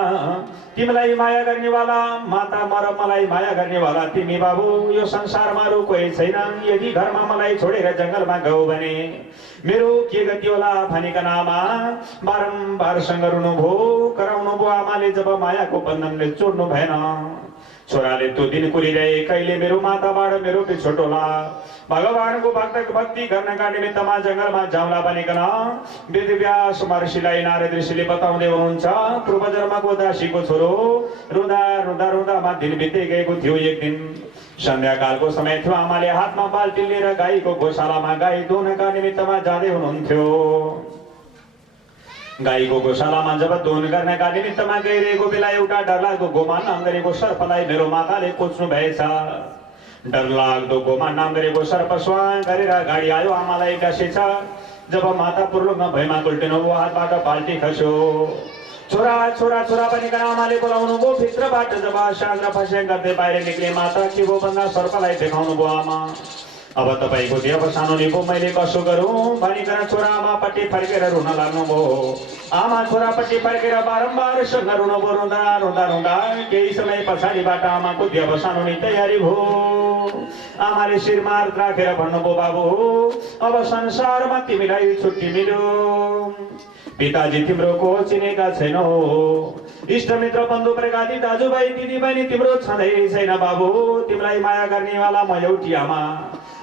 तिमीलाई माया गर्नेवाला माता म र मलाई माया गर्नेवाला तिमी बाबु। यो संसारमा अरू कोही छैन। यदि घरमा मलाई छोडेर जंगलमा गयो भने मेरो के गति होला भनिकन आमा बारम्बारसँग रुनुभयो, कराउनु भयो। आमाले जब मायाको बन्धनले चोड्नु भएन, छोराले त्यो दिन कुरिरहे, कहिले मेरो माताबाट मेरो पिछोटोला, भगवानको भक्ति गर्नका निमित्तमा जंगलमा जाउँला भनिकन वेदव्यास महर्षिलाई नारद ऋषिले बताउँदै हुनुहुन्छ। पूर्व जन्मको दासीको छोरो। रुँदा रुँदा रुँदामा दिन बित्दै गएको थियो। एक दिन सन्ध्याकालको समय थियो। आमाले हातमा बाल्टी लिएर गाईको गोशालामा गाई दुहुनका निमित्तमा जाँदै हुनुहुन्थ्यो। गाईको गोशालामा जब दोहन गर्नका निमित्तमा गइरहेको बेला एउटा डरलाग्दो गोमा नाम गरेको सर्पलाई मेरो माताले कोच्नु भएछ। डरलाग्दो गोमा नाम गरेको सर्प स्वाङ गरेर अगाडि आयो, आमालाई डसेछ। जब माता पूर्वमा भएमा उल्टिनु भयो, हातबाट बाल्टी खस्यो। छोरा छोरा छोरा भनिकन आमाले बोलाउनु भयो। भित्रबाट जब साँझ र फस्याङ गर्दै बाहिर निक्ले माता के भयो भन्दा सर्पलाई देखाउनु भयो। आमा अब तपाईको देह सानो निको, मैले कसो गरौँ भनिकन छोरा आमापट्टि फर्केर रुन लाग्नुभयो। आमा छोरापट्टि फर्केर बारम्बार सँग रुनुभयो। रुँदा रुँदा रुँदा केही समय पछाडिबाट आमाको देह सानुने तयारी भयो। आमाले शिरमा हात राखेर भन्नुभयो, बाबु अब संसारमा तिमीलाई छुट्टी मिल्यो। पिताजी तिम्रो को चिनेका छैनौ। इष्टमित्र बन्धु प्रगादी दाजुभाइ दिदीबहिनी तिम्रो छँदै छैन बाबु। तिमीलाई माया गर्नेवाला म एउटी आमा।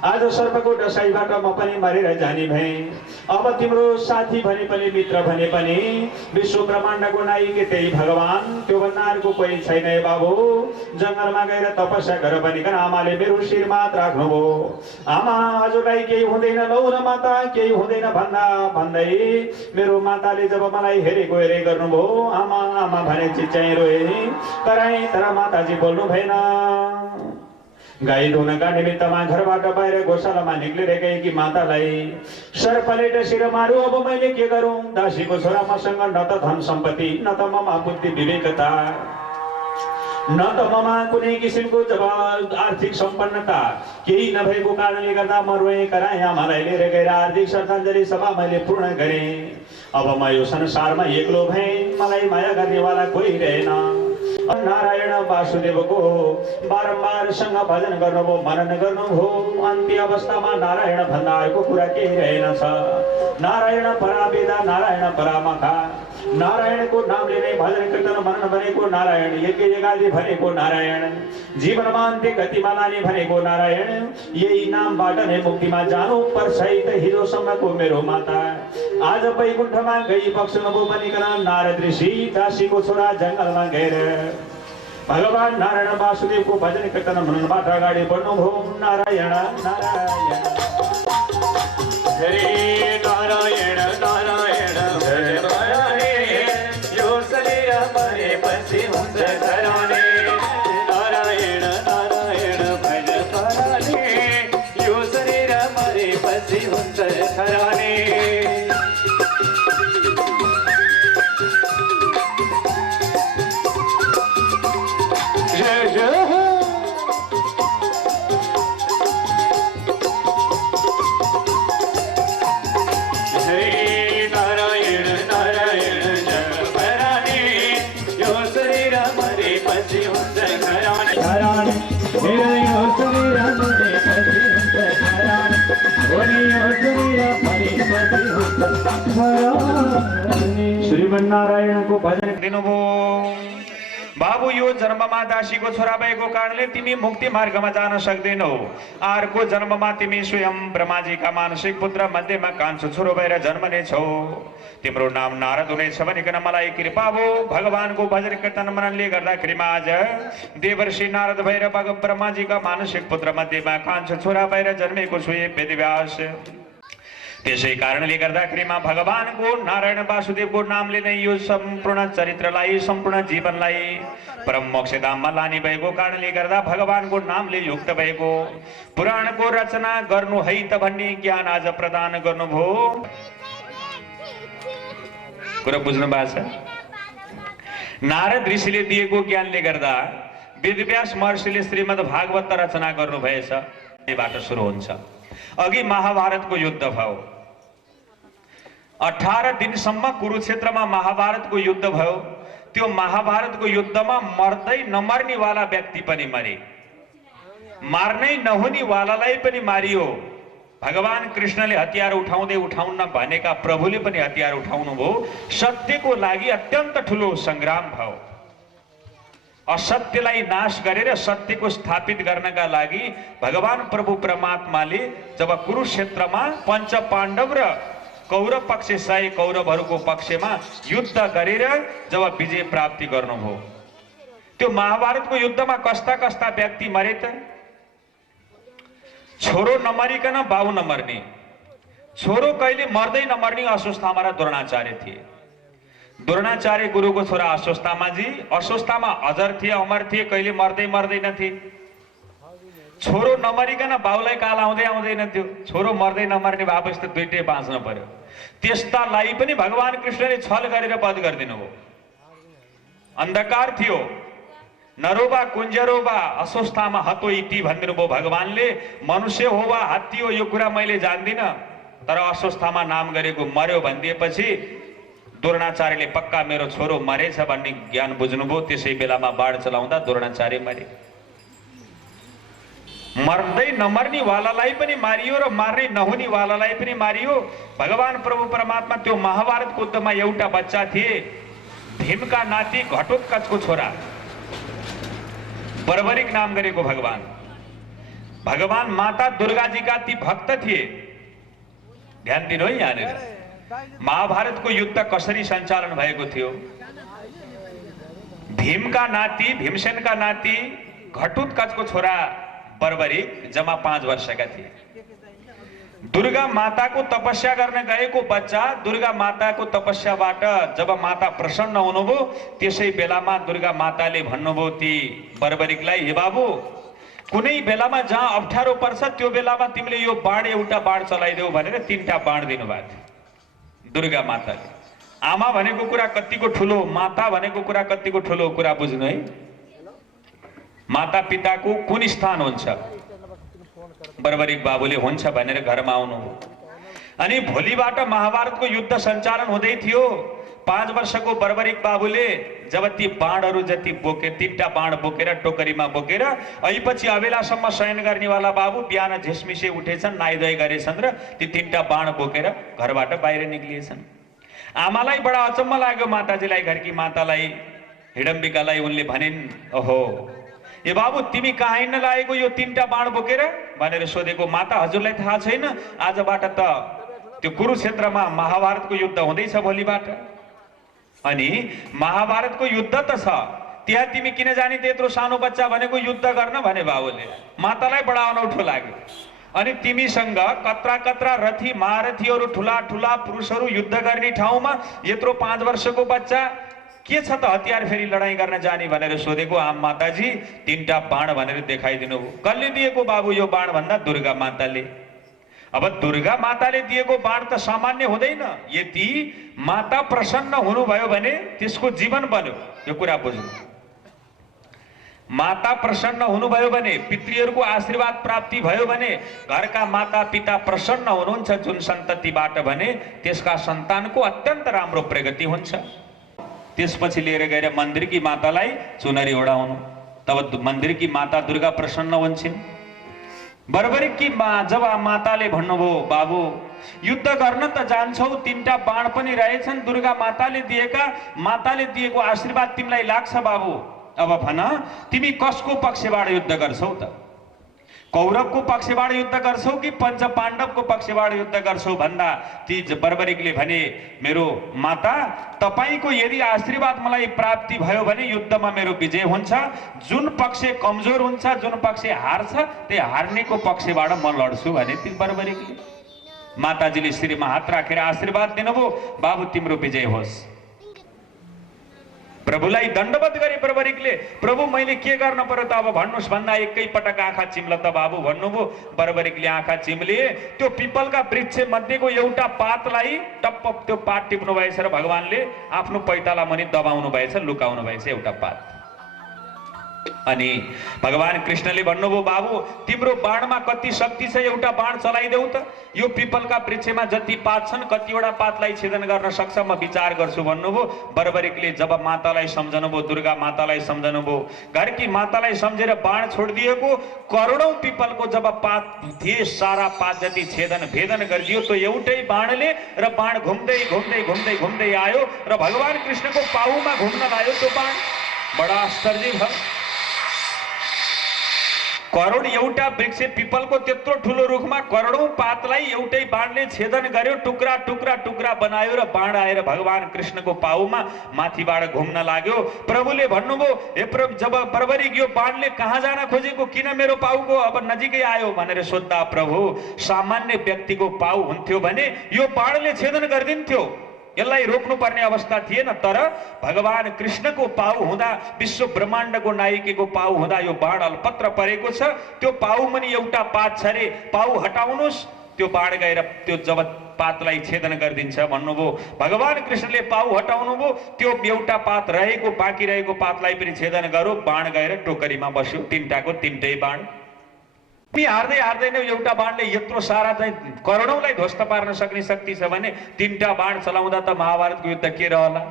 आज सर्पको डसाइबाट म पनि मरेर जाने भएँ। अब तिम्रो साथी भने पनि मित्र भने पनि विश्व ब्रह्माण्डको नायक त्यही भगवान, त्यो भन्दा अर्को कोही छैन बाबु। जंगलमा गएर तपस्या गर भनिकन आमाले मेरो शिरमा हात राख्नुभयो। आमा हजुरलाई केही हुँदैन, लौ न माता केही हुँदैन भन्दा भन्दै मेरो माताले जब मलाई हेरेको हेरे गर्नुभयो। आमा आमा भने चिच्याइ रोए, कराएँ तर माताजी बोल्नु भएन। गाई दुहुनका निमित्तमा घरबाट बाहिर गोशालामा निक्लेर गएकी मातालाई सर्पले डसेर मार्यो। अब मैले के गरौँ? दासीको छोरा मसँग न त धन सम्पत्ति, न त ममा बुद्धि विवेकता, न त ममा कुनै किसिमको जब आर्थिक सम्पन्नता केही नभएको कारणले गर्दा म रोएँ, कराएँ। आमालाई लिएर गएर आर्थिक श्रद्धाञ्जली सभा मैले पूर्ण गरेँ। अब म यो संसारमा एक्लो भएँ, मलाई माया गर्नेवाला कोही रहेन। नारायण वासुदेवको बारम्बारसँग भजन गर्नुभयो, मनन गर्नुभयो। अन्त्य अवस्थामा नारायण भन्दा अर्को कुरा केही रहेनछ। नारायण परा वेदा, नारायण परामखा, नारायणको नामले नै भजन कीर्तन मनन भनेको नारायण, यज्ञ यज्ञादि भनेको नारायण, जीवनमा अन्त्य गतिमा लाने भनेको नारायण। यही नामबाट नै मुक्तिमा जानु पर्छ त हिजोसम्मको मेरो माता आज वैकुण्ठमा गई बक्सनुभयो भनिकन नारद ऋषि दासीको छोरा जंगलमा गएर भगवान नारायण वासुदेवको भजन कीर्तन मननबाट अगाडि बढ्नुभयो। नारायण नारायण हरे नारायण नारायण जय भवानी यो शरीर मरेपछि हुन्छ घराने। नारायण नारायण भज भवानी यो शरीर मरेपछि हुन्छ घराने। जय जय श्रीमन्नारायणको भजन दिनुभयो। बाबु यो जन्ममा दासीको छोरा भएको कारणले तिमी मुक्ति मार्गमा जान सक्दैनौ। अर्को जन्ममा तिमी स्वयं ब्रह्माजीका मानसिक पुत्र मध्येमा कान्छो छोरो भएर जन्मनेछौ। तिम्रो नाम नारद हुनेछ भनिकन मलाई कृपा भयो। भगवानको भजन कीर्तन मननले गर्दाखेरिमा आज देवर्षि नारद भएर ब्रह्माजीका मानसिक पुत्र मध्येमा कान्छो छोरा भएर जन्मेको छु वेदव्यास। त्यसै कारणले गर्दाखेरिमा भगवानको नारायण वासुदेवको नामले नै यो सम्पूर्ण चरित्रलाई सम्पूर्ण जीवनलाई परम मोक्षधाममा लाने भएको कारणले गर्दा भगवानको नामले युक्त भएको पुराणको रचना गर्नु है त भन्ने ज्ञान आज प्रदान गर्नुभयो। कुरा बुझ्नु भएको छ। नारद ऋषिले दिएको ज्ञानले गर्दा वेदव्यास महर्षिले श्रीमद् भागवत रचना गर्नुभएछ। यहीबाट सुरु हुन्छ। अघि महाभारतको युद्ध भयो। 18 दिनसम्म कुरुक्षेत्रमा महाभारतको युद्ध भयो। त्यो महाभारतको युद्धमा मर्दै नमर्ने वाला व्यक्ति पनि मरे, मार्नै नहुने वालालाई पनि मारियो। भगवान कृष्णले हतियार उठाउँदै उठाउन भनेका प्रभुले पनि हतियार उठाउनु भयो। सत्यको लागि अत्यन्त ठुलो संग्राम भयो। असत्यलाई नाश गरेर सत्यको स्थापित गर्नका लागि भगवान प्रभु परमात्माले जब कुरुक्षेत्रमा पंच पाण्डव र कौरव पक्ष 100 कौरवहरूको पक्षमा युद्ध गरेर जब विजय प्राप्ति गर्नुभयो। त्यो महाभारतको युद्धमा कस्ता कस्ता व्यक्ति मरे त? छोरो नमरिकन बाउ नमर्ने, छोरो कहिले मर्दै नमर्ने अश्वत्थामा र द्रोणाचार्य थिए। द्रोणाचार्य गुरुको छोरा अश्वत्थामाजी अश्वत्थामा अजर थिए, अमर थिए, कहिले मर्दै मर्दैन थिए। छोरो नमरिकन बाउलाई काल आउँदै आउँदैन थियो। छोरो मर्दै नमर्ने भएपछि त दुईटै बाँच्न पर्यो। त्यस्तालाई पनि भगवान कृष्णले छल गरेर वध गरिदिनु भयो। अन्धकार थियो, नरोबा कुञ्जरोबा अश्वत्थामा हतो इति भनिदिनु भयो भगवानले। मनुष्य हो वा हात्ती हो यो कुरा मैले जान्दिन, तर अश्वत्थामा नाम गरेको मर्यो भनिदिएपछि द्रोणाचार्यले पक्का मेरो छोरो मरेछ भन्ने ज्ञान बुझ्नुभयो। त्यसै बेलामा बाण चलाउँदा द्रोणाचार्य मरे। मर्दै नमर्ने वालालाई पनि मारियो र मार्नै नहुने वालालाई पनि मारियो। भगवान प्रभु परमात्मा त्यो महाभारतको युद्धमा एउटा बच्चा थिए, भीमका नाति घटोत्कचको छोरा, बर्बरिक नाम गरेको भगवान। भगवान माता दुर्गाजीका ती भक्त थिए। ध्यान दिनु है यहाँनिर। महाभारतको युद्ध कसरी सञ्चालन भएको थियो? भीमका नाति, भीमसेनका नाति घटोत्कचको छोरा बर्बरिक जम्मा 5 वर्षका थिए। दुर्गा माताको तपस्या गर्न गएको बच्चा, दुर्गा माताको तपस्याबाट जब माता प्रसन्न हुनुभयो त्यसै बेलामा दुर्गा माताले भन्नुभयो ती बर्बरिकलाई, हे बाबु कुनै बेलामा जहाँ अप्ठ्यारो पर्छ त्यो बेलामा तिमीले यो बाण एउटा बाण चलाइदेऊ भनेर 3टा बाण दिनुभएको थियो दुर्गा माताले। आमा भनेको कुरा कतिको ठुलो, माता भनेको कुरा कतिको ठुलो कुरा बुझ्नु है। माता पिताको कुन स्थान हुन्छ? बर्बरिक बाबुले हुन्छ भनेर घरमा आउनु। अनि भोलिबाट महाभारतको युद्ध सञ्चालन हुँदै थियो। 5 वर्षको बर्बरिक बाबुले जब ती बाणहरू जति बोके 3टा बाण बोकेर टोकरीमा बोकेर अहिपछि अबेलासम्म शयन गर्नेवाला बाबु बिहान झिसमिसे उठेछन्, नुहाइधुवाइ गरेछन् र ती 3टा बाण बोकेर घरबाट बाहिर निक्लिएछन्। आमालाई बडा अचम्म लाग्यो, माताजीलाई, घरकी मातालाई, हिडम्बिकालाई। उनले भनिन्, ओहो ए बाबु तिमी कहाँ हिँड्न लागेको यो 3टा बाण बोकेर भनेर सोधेको। माता हजुरलाई थाहा छैन आजबाट त त्यो कुरुक्षेत्रमा महाभारतको युद्ध हुँदैछ भोलिबाट। अनि महाभारतको युद्ध त छ, त्यहाँ तिमी किन जाने त्यत्रो सानो बच्चा भनेको युद्ध गर्न भने बाबुले। मातालाई बडा अनौठो लाग्यो। अनि तिमीसँग कत्रा कत्रा रथी महारथीहरू ठुला ठुला पुरुषहरू युद्ध गर्ने ठाउँमा यत्रो 5 वर्षको बच्चा के छ त हतियार फेरि लडाईँ गर्न जाने भनेर सोधेको। आम माताजी 3टा बाण भनेर देखाइदिनु भयो। कसले दिएको बाबु यो बाण भन्दा दुर्गा माताले। अब दुर्गा माताले दिएको बाण त सामान्य हुँदैन। यदि माता प्रसन्न हुनुभयो भने त्यसको जीवन बन्यो। यो कुरा बुझ्नु। माता प्रसन्न हुनुभयो भने, पितृहरूको आशीर्वाद प्राप्ति भयो भने, घरका माता पिता प्रसन्न हुनुहुन्छ जुन सन्ततिबाट भने त्यसका सन्तानको अत्यन्त राम्रो प्रगति हुन्छ। त्यसपछि लिएर गएर मन्दिरकी मातालाई चुनरी ओढाउनु। तब मन्दिरकी माता दुर्गा प्रसन्न हुन्छन्। बर्बरिककी जब माताले भन्नुभयो बाबु युद्ध गर्न त जान्छौ, 3टा बाण पनि रहेछन्, दुर्गा माताले दिएको आशीर्वाद तिमीलाई लाग्छ बाबु। अब भन तिमी कसको पक्षबाट युद्ध गर्छौ त? कौरवको पक्षबाट युद्ध गर्छौ कि पञ्च पाण्डवको पक्षबाट युद्ध गर्छौ भन्दा ती बर्बरिकले भने मेरो माता तपाईको यदि आशीर्वाद मलाई प्राप्ति भयो भने युद्धमा मेरो विजय हुन्छ। जुन पक्ष कमजोर हुन्छ, जुन पक्ष हार्छ, त्यही हार्नेको पक्षबाट म लड्छु भने ती बर्बरिकले। माताजीले श्रीमा हात राखेर आशीर्वाद दिनुभयो बाबु तिम्रो विजय होस्। प्रभुलाई दण्डवत गरे बर्बरिकले। प्रभु मैले के गर्न पर्यो त अब भन्नुस् भन्दा एकै पटक आँखा चिम्ल त बाबु भन्नुभयो। बर्बरिकले आँखा चिम्लिए। त्यो पिपलका वृक्ष मध्येको एउटा पातलाई टप्प त्यो पात टिप्नु भएछ र भगवानले आफ्नो पैताला मुनि दबाउनु भएछ, लुकाउनु भएछ एउटा पात। अनि भगवान कृष्णले भन्नुभयो बाबु तिम्रो बाणमा कति शक्ति छ, एउटा बाण चलाइदेऊ त। यो पिपलका वृक्षमा जति पात छन् कतिवटा पातलाई छेदन गर्न सक्छ म विचार गर्छु भन्नुभयो। बर्बरिकले जब मातालाई सम्झनुभयो, दुर्गा मातालाई सम्झनुभयो, घरकी मातालाई सम्झेर बाण छोडिदिएको करोडौं पिपलको जब पात थिए सारा पात जति छेदन भेदन गरिदियो त्यो एउटै बाणले। र बाण घुम्दै घुम्दै घुम्दै घुम्दै आयो र भगवान कृष्णको पाउमा घुम्न लाग्यो त्यो बाण। बडा आश्चर्य भयो। करोड एउटा वृक्ष पिपलको त्यत्रो ठुलो रुखमा करोडौं पातलाई एउटै बाणले छेदन गर्यो, टुक्रा टुक्रा टुक्रा बनायो र बाण आएर भगवान कृष्णको पाउमा माथिबाट घुम्न लाग्यो। प्रभुले भन्नुभयो हे प्रभु जब बर्बरिक यो बाणले कहाँ जान खोजेको, किन मेरो पाउको अब नजिकै आयो भनेर सोद्धा प्रभु सामान्य व्यक्तिको पाउ हुन्थ्यो भने यो बाणले छेदन गरिदिन्थ्यो, यसलाई रोक्नु पर्ने अवस्था थिएन। तर भगवान कृष्णको पाउ हुँदा, विश्व ब्रह्माण्डको नायकीको पाउ हुँदा यो बाण अल्पत्र परेको छ। त्यो पाउ मुनि एउटा पात छ रे, पाउ हटाउनुस्, त्यो बाण गएर त्यो जब पातलाई छेदन गरिदिन्छ भन्नुभयो। भगवान कृष्णले पाउ हटाउनु भयो, त्यो एउटा पात रहेको बाँकी रहेको पातलाई पनि छेदन गर्यो, बाण गएर टोकरीमा बस्यो। 3टाको 3टै बाण। तिमी हार्दै हार्दैन एउटा बाणले यत्रो सारा चाहिँ करोडौंलाई ध्वस्त पार्न सक्ने शक्ति छ भने 3टा बाण चलाउँदा त महाभारतको युद्ध के रहला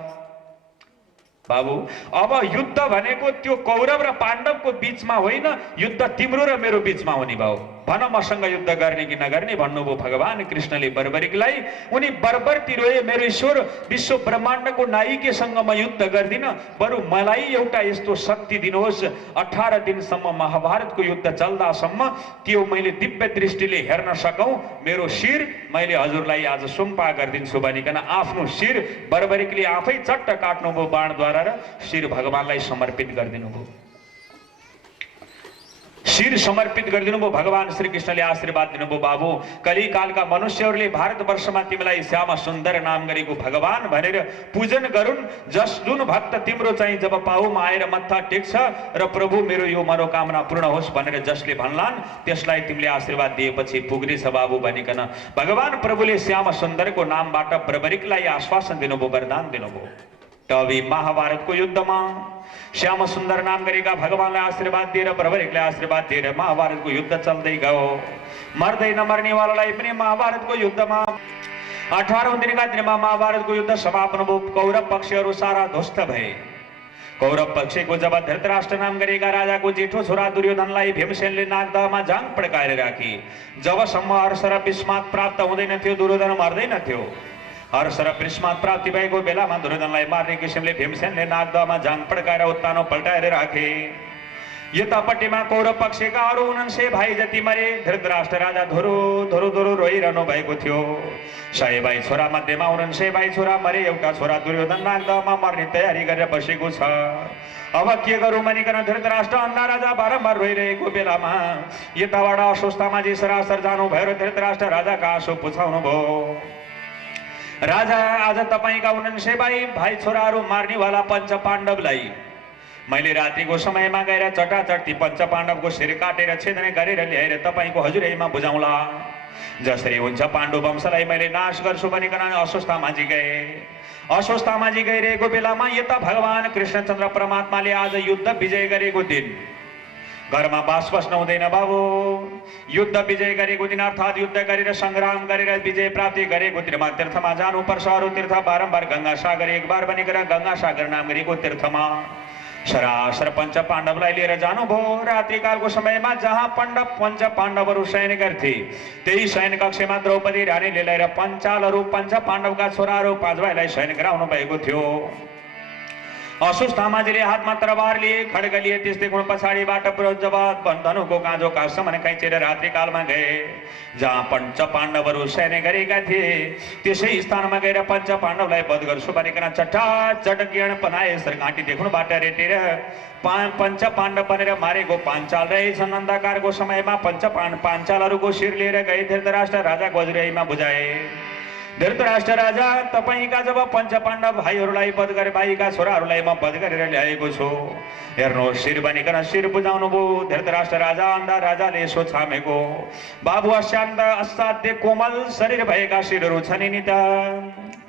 बाबु। अब युद्ध भनेको त्यो कौरव र पाण्डवको बीचमा होइन, युद्ध तिम्रो र मेरो बीचमा हुने भयो। भन मसँग युद्ध गर्ने कि नगर्ने भन्नुभयो भगवान कृष्णले बर्बरिकलाई। उनी बर्बरती रोए मेरो ईश्वर विश्व ब्रह्माण्डको नायिकेसँग म युद्ध गर्दिन, बरु मलाई एउटा यस्तो शक्ति दिनुहोस् 18 दिनसम्म महाभारतको युद्ध चल्दासम्म त्यो मैले दिव्य दृष्टिले हेर्न सकौं। मेरो शिर मैले हजुरलाई आज सुम्पा गरिदिन्छु भनिकन आफ्नो शिर बर्बरिकले आफै चट्ट काट्नुभयो बाणद्वारा र शिर भगवानलाई समर्पित गरिदिनु भयो। शिर समर्पित गरिदिनु भयो। भगवान श्री कृष्णले आशीर्वाद दिनुभयो बाबु कलिकालका मनुष्यहरूले भारतवर्षमा तिमीलाई श्याम सुन्दर नाम गरेको भगवान भनेर पूजन गरून्। जुन भक्त तिम्रो चाहिँ जब पाउमा आएर मत्था टेक्छ र प्रभु मेरो यो मनोकामना पूर्ण होस् भनेर जसले भन्लान् त्यसलाई तिमीले आशीर्वाद दिएपछि पुग्नेछ बाबु भनिकन भगवान प्रभुले श्याम सुन्दरको नामबाट बर्बरिकलाई आश्वासन दिनुभयो, वरदान दिनुभयो। तभी महाभारतको युद्धमा श्याम सुन्दर नाम गरेका भगवानलाई आशीर्वाद दिएर बर्बरिकलाई आशीर्वाद दिएर महाभारतको युद्ध चल्दै गयो। मर्दै नमर्नेवालालाई पनि महाभारतको युद्धमा 18औं दिनका दिनमा महाभारतको युद्ध समापन भयो। कौरव पक्षहरू सारा ध्वस्त भए। कौरव पक्षको जब धृतराष्ट्र नाम गरेका राजाको जेठो छोरा दुर्योधनलाई भीमसेनले नागदहमा जाङ पड्काएर राखे। जबसम्म हर्ष र विस्मात प्राप्त हुँदैनथ्यो दुर्योधन मर्दैनथ्यो। हर्ष र विस्मात प्राप्ति भएको बेलामा दुर्योधनलाई मार्ने किसिमले भीमसेनले नागदहमा जाङ पड्काएर उत्तानो पल्टाएर राखे। यतापट्टिमा कौरव पक्षका अरू 49 भाइ जति मरे। धृतराष्ट्र राजा धुरु धुरु धुरु रोइरहनु भएको थियो। 100 भाइ छोरा मध्येमा 49 भाइ छोरा मरे। एउटा छोरा दुर्योधन नागदहमा मर्ने तयारी गरेर बसेको छ। अब के गरौँ भनिकन धृतराष्ट्र अन्धा राजा बारम्बार रोइरहेको बेलामा यताबाट अस्वस्थमाजी सरासर जानुभयो र धृतराष्ट्र राजाका आँसु पुछाउनु भयो। राजा, आज तपाईँका 49 भाइ छोराहरू मार्नेवाला पञ्च पाण्डवलाई मैले रातिको समयमा गएर चटाचट ती पञ्च पाण्डवको शिर काटेर छेदन गरेर ल्याएर तपाईँको हजुरैमा बुझाउला। जसरी हुन्छ पाण्डव वंशलाई मैले नाश गर्छु भनिकन अस्वस्थमाजी गए। अस्वस्थमाजी गइरहेको बेलामा यता भगवान कृष्णचन्द्र परमात्माले आज युद्ध विजय गरेको दिन घरमा बास बस्न हुँदैन बाबु। युद्ध विजय गरेको दिन अर्थात् युद्ध गरेर सङ्ग्राम गरेर विजय प्राप्ति गरेको दिनमा तीर्थमा जानुपर्छ। अरू तीर्थ बारम्बार गङ्गा सागर, एक बार भनिकन गङ्गा सागर नाम गरेको तीर्थमा सरासर पञ्च पाण्डवलाई लिएर जानुभयो। रात्रिकालको समयमा जहाँ पञ्च पाण्डवहरू शयन गर्थे त्यही शयन कक्षमा द्रौपदी रानीले लिएर पञ्चालहरू पञ्च पाण्डवका छोराहरू 5 भाइलाई शयन गराउनु भएको थियो। अस्वस्थामाजीले हातमा तरबार लिए, खड्ग लिए। त्यस्तै गुण पछाडिबाट जब धनुको काँझो काठसम्म खैचेर रात्रिकालमा गए। जहाँ पञ्च पाण्डवहरू शयन गरेका थिए त्यसै स्थानमा गएर पञ्च पाण्डवलाई वध गर्छु भनिकन चटाचट ज्ञान पनाए सरकाँटी देखुनबाट रेटेर पञ्च पाण्डव बनेर मारेको पाञ्चाल रहेछन्। अन्धकारको समयमा पञ्च पाञ्चालहरूको शिर लिएर गए। धृतराष्ट्र राजाको हजुरैमा बुझाए। धृतराष्ट्र राजा, तपाईँका जब पञ्च पाण्डव भाइहरूलाई वध गरे, भाइका छोराहरूलाई म वध गरेर ल्याएको छु, हेर्नुहोस् शिर भनिकन शिर बुझाउनु भयो। धृतराष्ट्र राजा अन्धा राजाले यसो छामेको, बाबु अशान्त असाध्य कोमल शरीर भएका शिरहरू छन् नि त।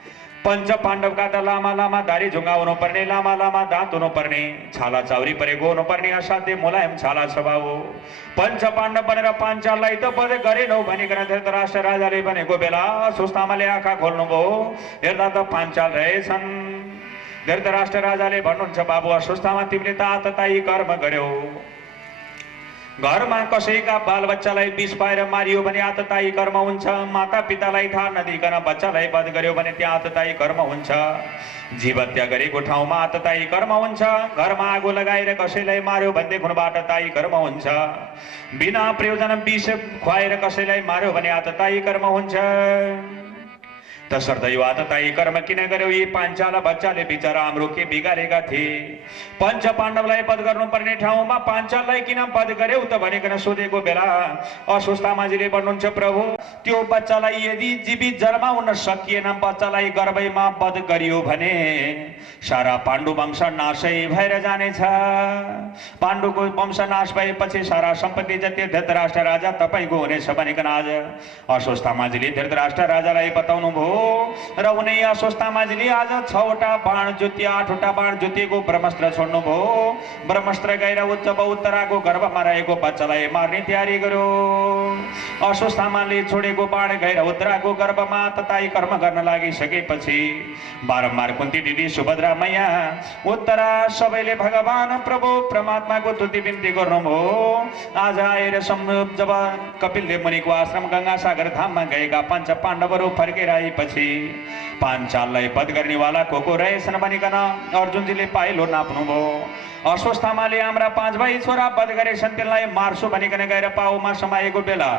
पञ्च पाण्डवका त लामा लामा दारी झुङ्गा हुनुपर्ने, लामा लामा दाँत हुनुपर्ने, छाला चाउरी परेको हुनुपर्ने, असाध्य मुलायम छाला छ बाबु। पञ्च पाण्डव बनेर पाञ्चाललाई त वध गरेनौ भनिकन धृतराष्ट्र राजाले भनेको बेला सुस्तामाले आँखा खोल्नुभयो। हेर्दा त पाञ्चाल रहेछन्। धृतराष्ट्र राजाले भन्नुहुन्छ, बाबु अस्वस्थामा तिमीले त आततायी कर्म गर्यौ। घरमा कसैका बालबच्चालाई विष पाएर मारियो भने आततायी कर्म हुन्छ। माता पितालाई थाहा नदिकन बच्चालाई वध गर्यो भने त्यहाँ आततायी कर्म हुन्छ। जीव हत्या गरेको ठाउँमा आततायी कर्म हुन्छ। घरमा आगो लगाएर कसैलाई मार्यो भनेदेखिबाट आततायी कर्म हुन्छ। बिना प्रयोजन विष खुवाएर कसैलाई मार्यो भने आततायी कर्म हुन्छ। तसर्थ यो आततायी कर्म किन गर्यो? यी पाञ्चाल बच्चाले बिचरा हाम्रो के बिगारेका थिए? पञ्च पाण्डवलाई वध गर्नुपर्ने ठाउँमा पाञ्चाललाई किन वध गर्यौ त भनिकन सोधेको बेला अस्वस्थामाजीले भन्नुहुन्छ, प्रभु त्यो बच्चालाई यदि जीवित जन्माउन सकिएन, बच्चालाई गर्भैमा वध गरियो भने सारा पाण्डु वंश नाशै भएर जानेछ। पाण्डुको वंश नाश भएपछि सारा सम्पत्ति जति धृतराष्ट्र राजा तपाईँको हुनेछ भनिकन आज अस्वस्थामाजीले धृतराष्ट्र राजालाई बताउनु भयो। र उनी अस्वस्थामाजीले आज 6वटा बाण जुत्ती 8वटा बाण जुत्तीको ब्रह्मास्त्र छोड्नु भयो। ब्रह्मास्त्र गएर जब उत्तराको गर्भमा रहेको बच्चालाई मार्ने तयारी गर्यो। अस्वस्थामाले छोडेको बाण गएर उत्तराको गर्भमा आततायी कर्म गर्न लागिसकेपछि बारम्बार कुन्ती दिदी सुभद्रा मैया उत्तरा सबैले भगवान प्रभु परमात्माको तुति बिन्ती गर्नुभयो। आज आएर जब कपिल मुनिको आश्रम गङ्गा सागर धाममा गएका पञ्च पाण्डवहरू फर्केर आएपछि पाञ्चाललाई वध गर्नेवाला को रहेछन् भनिकन अर्जुनजीले पाइलो नाप्नुभयो। अस्वस्थामाले हाम्रा 5 भाइ छोरा वध गरेछन्, त्यसलाई मार्छु भनिकन गएर पाउमा समाएको बेला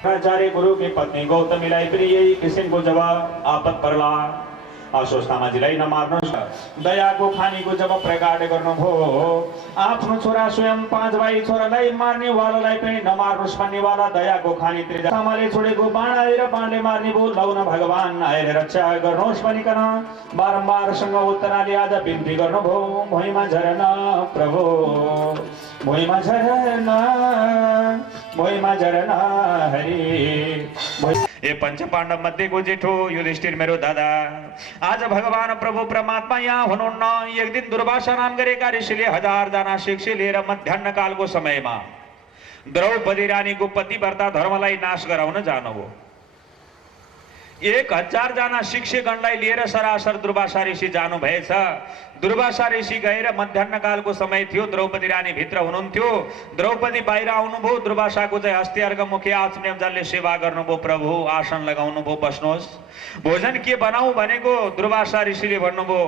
आचार्य गुरुकी पत्नी गौतमीलाई पनि यही किसिमको जब आपत पर्ला। अस्वस्थामाजीलाई नमार्नुहोस्, दयाको खानीको जब प्रगाड गर्नुभयो। आफ्नो छोरा स्वयं 5 भाइ छोरालाई मार्नेवालालाई पनि नमार्नुहोस् भन्नेवाला दयाको खानी त्रिजामाले छोडेको बाण आएर बाणले मार्ने भयो। लौन भगवान आएर रक्षा गर्नुहोस् भनिकन बारम्बारसँग उत्तराले आज बिन्ती गर्नुभयो। भुइँमा झरन प्रभु, भुइँमा झरन, भुइँमा झरन हरि। ए पञ्च पाण्डव मध्येको जेठो युधिष्ठिर मेरो दादा, आज भगवान प्रभु परमात्मा यहाँ हुनुहुन्न। एक दिन दुर्वासा नाम गरेका ऋषिले 1000 जना शिष्य लिएर मध्याह्न कालको समयमा द्रौपदी रानीको पतिव्रता धर्मलाई नाश गराउन जानुभयो। 1000 जना शिष्यगणलाई लिएर सरासर दुर्वासा ऋषि जानु भएछ। दुर्वासा ऋषि गएर मध्याह्न कालको समय थियो। द्रौपदी रानी भित्र हुनुहुन्थ्यो। द्रौपदी बाहिर आउनुभयो। दुर्वासाको चाहिँ हस्ते अर्घ मुखे आचम्यजलले सेवा गर्नुभयो। प्रभु आसन लगाउनु भयो, बस्नुहोस्। भोजन के बनाऊ भनेको दुर्वासा ऋषिले भन्नुभयो,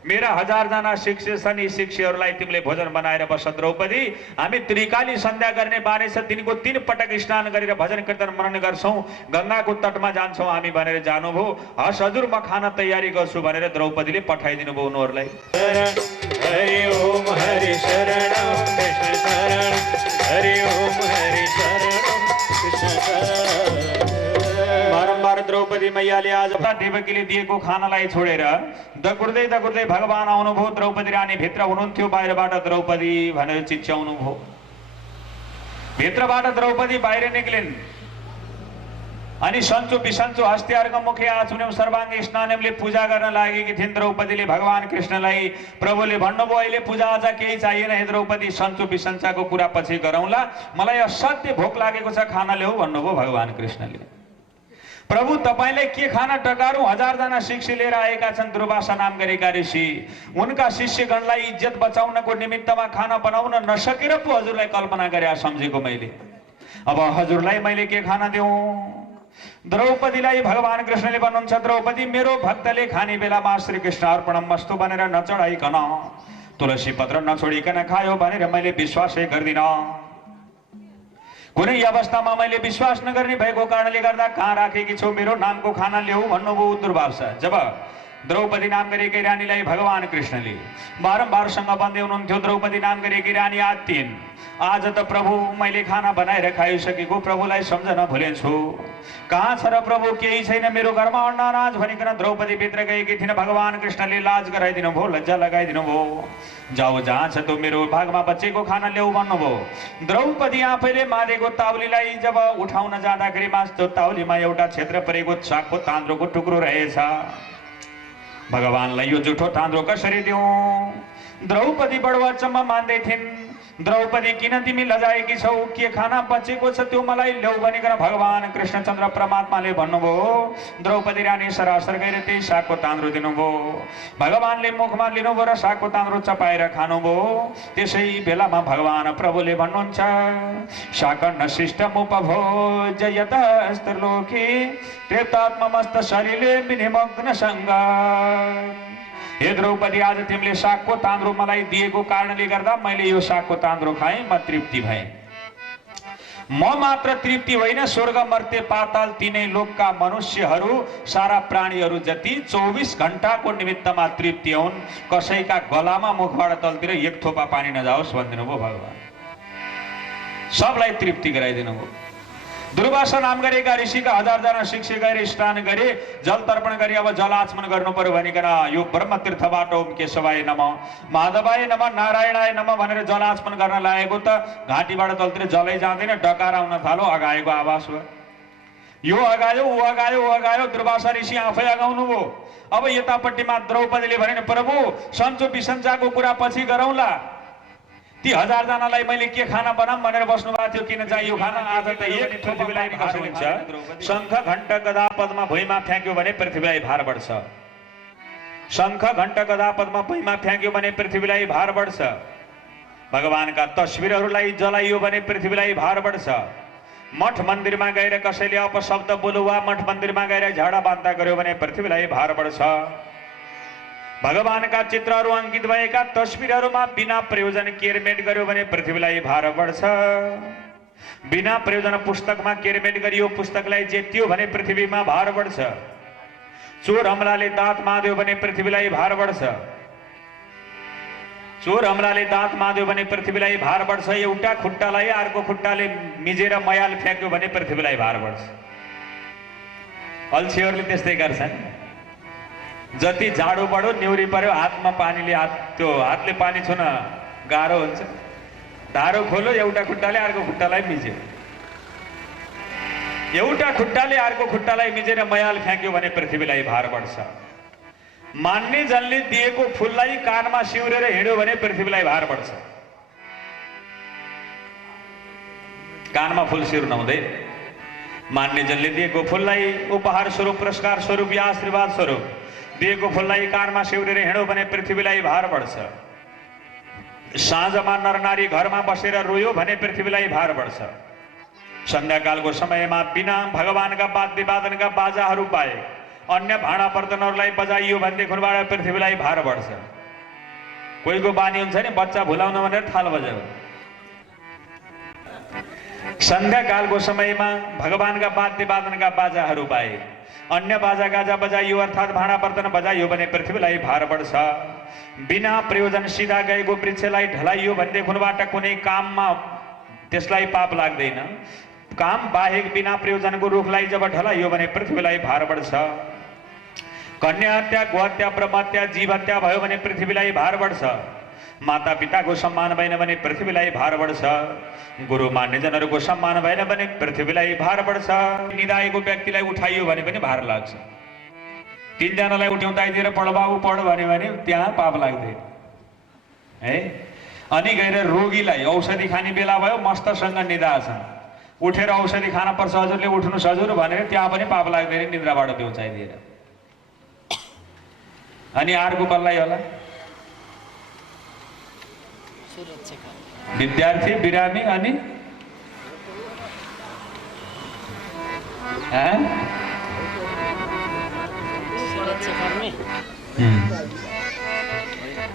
मेरा 1000 जना शिष्य छन्, यी शिष्यहरूलाई तिमीले भोजन बनाएर बस द्रौपदी। हामी त्रिकाली सन्ध्या गर्ने बारे छ, तिनको 3 पटक स्नान गरेर भजन कीर्तन मनन गर्छौं, गंगाको तटमा जान्छौं हामी भनेर जानुभयो। हस् हजुर, म खाना तयारी गर्छु भनेर द्रौपदीले पठाइदिनु भयो उनीहरूलाई। हरि ओम हरि शरण कृष्ण शरण, हरि ओम हरि शरण कृष्ण शरण। बारम्बार द्रौपदी मैयाले आज देवकीले दिएको खानालाई छोडेर दगुर्दै दगुर्दै भगवान आउनुभयो। द्रौपदी रानी भित्र हुनुहुन्थ्यो, बाहिरबाट द्रौपदी भनेर चिच्याउनु भयो। भित्रबाट द्रौपदी बाहिर निक्लिन् अनि सन्चो बिसन्चो हस्तियार्ग मुखे आचुन्यम सर्वाङ्गी स्नानमले पूजा गर्न लागेकी थिइन् द्रौपदीले भगवान कृष्णलाई। प्रभुले भन्नुभयो अहिले पूजा आजा केही चाहिएन हे द्रौपदी, सन्चो बिसन्चाको कुरा पछि गरौँला, मलाई असाध्य भोक लागेको छ, खाना ल्याऊ भन्नुभयो भगवान कृष्णले। प्रभु तपाईलाई के खाना टकारू? 1000 जना शिष्य लिएर आएका छन्, दुर्वासा नाम गरेका ऋषि। उनका शिष्यगणलाई इज्जत बचाउनको निमित्तमा खाना बनाउन नसकेर पो हजुरलाई कल्पना गरे सम्झेको मैले। अब हजुरलाई मैले के खाना देऊ? द्रौपदीलाई भगवान कृष्णले भन्नुहुन्छ, द्रौपदी मेरो भक्तले खाने बेलामा श्री कृष्ण अर्पणमस्तु भनेर नचढाइकन, तुलसी पत्र नछोडिकन खायो भनेर मैले विश्वासै गर्दिन। कुनै अवस्थामा मैले विश्वास नगर्ने भएको कारणले गर्दा कहाँ राखेकी छौ मेरो नामको खाना ल्याऊ भन्नुभयो दुर्वासा। जब द्रौपदी नाम गरेकी रानीलाई भगवान कृष्णले बारम्बारसँग भन्दै हुनुहुन्थ्यो, द्रौपदी नाम गरेकी रानी आत्तिन्, आज त प्रभु मैले खाना बनाएर खाइसकेको, प्रभुलाई सम्झन भुलेछु, कहाँ छ र प्रभु? केही छैन मेरो घरमा अन्न अनाज भनिकन द्रौपदी भित्र गएकी थिइन्। भगवान कृष्णले लाज गराइदिनु भयो, लज्जा लगाइदिनु भयो। जाऊ जहाँ छ त्यो मेरो भागमा बचेको खाना ल्याऊ भन्नुभयो। द्रौपदी आफैले मारेको ताउलीलाई जब उठाउन जाँदाखेरि त्यो ताउलीमा एउटा क्षेत्र परेको सागको तान्द्रोको टुक्रो रहेछ। भगवानलाई यो जुठो तान्द्रो कसरी दिउँ? द्रौपदी बडो अचम्म मान्दै थिइन्। द्रौपदी किन तिमी लजाएकी छौ? के खाना बचेको छ त्यो मलाई ल्याऊ भनिकन भगवान कृष्णचन्द्र परमात्माले भन्नुभयो। द्रौपदी रानी सरासर गएर त्यही सागको तान्द्रो दिनुभयो। भगवानले मुखमा लिनुभयो र सागको तान्द्रो चपाएर खानुभयो। त्यसै बेलामा भगवान प्रभुले भन्नुहुन्छ, शाकन्न शिष्टमुपभोज यतस्त्रलोके त्रेतात्ममस्त शरीरे विनिमग्न सङ्ग। हे द्रौपदी, आज तिमीले सागको तान्द्रो मलाई दिएको कारणले गर्दा मैले यो सागको तान्द्रो खाएँ, म तृप्ति भएँ। म मात्र तृप्ति होइन, स्वर्ग मर्त्य पाताल तीनै लोकका मनुष्यहरू सारा प्राणीहरू जति 24 घण्टाको निमित्तमा तृप्ति हुन्। कसैका गलामा मुखबाट तलतिर एक थोपा पानी नजाओस् भनिदिनु भयो भगवान। सबलाई तृप्ति गराइदिनु भयो। दुर्वासा नाम गरेका ऋषिका 1000 जना शिष्य गएर स्नान गरे, जल तर्पण गरे। अब जल आचमन गर्नु पर्यो भनिकन यो ब्रह्म तीर्थबाट ओम केशवाय नमः, माधवाय नमः, नारायणाय नमः भनेर जल आचमन गर्न लागेको त घाँटीबाट तलतिर जलै जाँदैन, डकार आउन थालो, अगाएको आवाज भयो। यो अगायो ऊ अगायो ऊ अगायो, दुर्वासा ऋषि आफै अगाउनु भयो। अब यतापट्टिमा द्रौपदीले भने, प्रभु सन्चो बिसन्चाको कुरा पछि गरौँला, ती 1000 जनालाई मैले के खाना बनाऊँ भनेर बस्नु भएको थियो, किन चाहियो खाना? आज त एक पृथ्वीलाई खसालिन्छ। शङ्ख घण्ट गदा पद्मा भुइँमा फ्याँक्यो भने पृथ्वीलाई भार बढ्छ। शङ्ख घण्ट गदा पद्मा भुइँमा फ्याँक्यो भने पृथ्वीलाई भार बढ्छ। भगवानका तस्बिरहरूलाई जलाइयो भने पृथ्वीलाई भार बढ्छ। मठ मन्दिरमा गएर कसैले अपशब्द बोल्यो वा मठ मन्दिरमा गएर झाडा बान्ता गर्यो भने पृथ्वीलाई भार बढ्छ। भगवानका चित्रहरू अंकित भएका तस्बिरहरूमा बिना प्रयोजन केरमेट गर्यो भने पृथ्वीलाई भार बढ्छ। बिना प्रयोजन पुस्तकमा केरमेट गरियो, पुस्तकलाई जेत्यो भने पृथ्वीमा भार बढ्छ। चोर हमलाले दाँत माद्यो भने पृथ्वीलाई भार बढ्छ। चोर हमलाले दाँत माद्यो भने पृथ्वीलाई भार बढ्छ। एउटा खुट्टालाई अर्को खुट्टाले मिजेर मैयाल फ्याँक्यो भने पृथ्वीलाई भार बढ्छ। अल्छीहरूले त्यस्तै गर्छन्। जति जाडो बढो न्युरी पर्यो, हातमा पानीले हातले पानी छुन गाह्रो हुन्छ। धारो खोलो, एउटा खुट्टाले अर्को खुट्टालाई मिज्यो। एउटा खुट्टाले अर्को खुट्टालाई मिजेर मैयाल फ्याँक्यो भने पृथ्वीलाई भार बढ्छ। मान्ने जनले दिएको फुललाई कानमा सिउरेर हिँड्यो भने पृथ्वीलाई भार बढ्छ। कानमा फुल सिउर्न हुँदैन। मान्ने जनले दिएको फुललाई उपहार स्वरूप, पुरस्कार स्वरूप या आशीर्वाद स्वरूप दिएको फुललाई कानमा सिउरेर हिँड्यो भने पृथ्वीलाई भार बढ्छ। साँझमा नरनारी घरमा बसेर रोयो भने पृथ्वीलाई भार बढ्छ। सन्ध्याकालको समयमा बिना भगवानका वाद्य वादनका बाजाहरू पाए अन्य भाँडा बर्तनहरूलाई बजाइयो भनेदेखिबाट पृथ्वीलाई भार बढ्छ। कोहीको बानी हुन्छ नि बच्चा भुलाउन भनेर थाल बजायो। सन्ध्याकालको समयमा भगवानका वाद्य वादनका बाजाहरू बाहे अन्य बाजा गाजा बजाइयो अर्थात् भाँडा बर्तन बजाइयो भने पृथ्वीलाई भार बढ्छ। बिना प्रयोजन सिधा गएको वृक्षलाई ढलाइयो भनेदेखिबाट कुनै काममा त्यसलाई पाप लाग्दैन। काम बाहेक बिना प्रयोजनको रुखलाई जब ढलाइयो भने पृथ्वीलाई भार बढ्छ। कन्या हत्या, गोहत्या, ब्रह्महत्या, जीव हत्या भयो भने पृथ्वीलाई भार बढ्छ। माता पिताको सम्मान भएन भने पृथ्वीलाई भार बढ्छ। गुरु मान्यजनहरूको सम्मान भएन भने पृथ्वीलाई भार बढ्छ। निदाएको व्यक्तिलाई उठाइयो भने पनि भार लाग्छ। तीनजनालाई उठाउँदाइदिएर पढ बाबु पढ भन्यो भने त्यहाँ पाप लाग्दैन है। अनि गएर रोगीलाई औषधि खाने बेला भयो मस्तसँग निदा छ, उठेर औषधि खान पर्छ हजुरले उठ्नुहोस् हजुर भनेर त्यहाँ पनि पाप लाग्दैन निद्राबाट बेउचाइदिएर। अनि अर्को कसलाई होला? विद्यार्थी, बिरामी अनि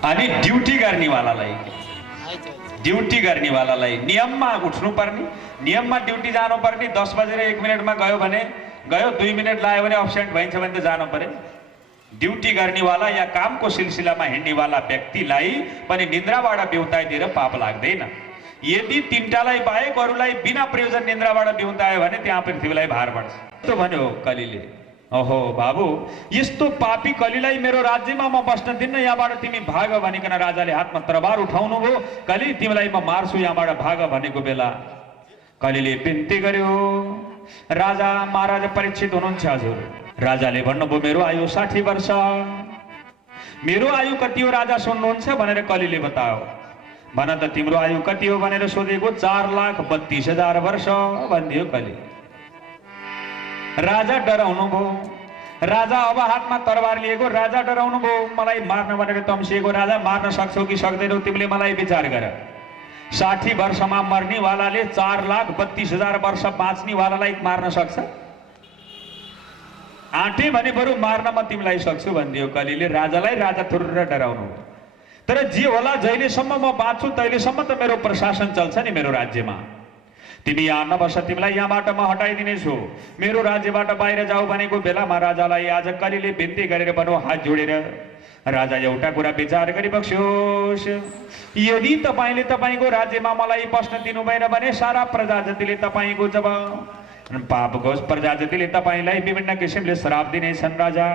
अनि ड्युटी गर्नेवालालाई नियममा उठ्नुपर्ने, नियममा ड्युटी जानुपर्ने। 10 बजेर 1 मिनटमा गयो भने गयो, 2 मिनट लाग्यो भने अब्सेन्ट भइन्छ भने त जानु पर्यो। ड्युटी गर्नेवाला या कामको सिलसिलामा हिँड्नेवाला व्यक्तिलाई पनि निन्द्राबाट बेउताइदिएर पाप लाग्दैन। यदि तिनटालाई बाहेक अरूलाई बिना प्रयोजन निन्द्राबाट बेउतायो भने त्यहाँ पृथ्वीलाई भार बढ्छ। त्यो भन्यो कलिले, ओहो बाबु यस्तो पापी कलिलाई मेरो राज्यमा म बस्न दिन्न, यहाँबाट तिमी भाग भनिकन राजाले हातमा तरबार उठाउनु भयो। कलि तिमीलाई म मार्छु यहाँबाट भाग भनेको बेला कलिले बिन्ती गर्यो। राजा महाराज परीक्षित हुनुहुन्छ हजुर। राजाले भन्नुभयो मेरो आयु 60 वर्ष। मेरो आयु कति हो राजा सुन्नुहुन्छ भनेर कलिले बताओ। भन त तिम्रो आयु कति हो भनेर सोधेको। 4,32,000 वर्ष भनिदियो कलि। राजा डराउनु भयो। राजा अब हातमा तरबार लिएको। राजा डराउनु भयो, मलाई मार्न भनेर तम्सिएको। राजा मार्न सक्छौ कि सक्दैनौ तिमीले मलाई विचार गर। 60 वर्षमा मर्नेवालाले 4,32,000 वर्ष बाँच्नेवालालाई मार्न सक्छ? आँटे भने बरु मार्न म तिमीलाई सक्छु भनिदियो कलिले राजालाई। राजा थुरुर डराउनु। तर जे होला जहिलेसम्म म बाँच्छु तहिलेसम्म त मेरो प्रशासन चल्छ नि मेरो राज्यमा। तिमी यहाँ नबस, तिमीलाई यहाँबाट म हटाइदिनेछु। मेरो राज्यबाट बाहिर जाऊ भनेको बेलामा राजालाई आज कलिले बिन्ती गरेर भनौँ हात जोडेर, राजा एउटा कुरा विचार गरिबक्स्योस्। यदि तपाईँले तपाईँको राज्यमा मलाई बस्न दिनु भएन भने सारा प्रजा जतिले तपाईँको जब पाप गोस् प्रजा जतिले तपाईँलाई विभिन्न किसिमले श्राप दिनेछन् राजा।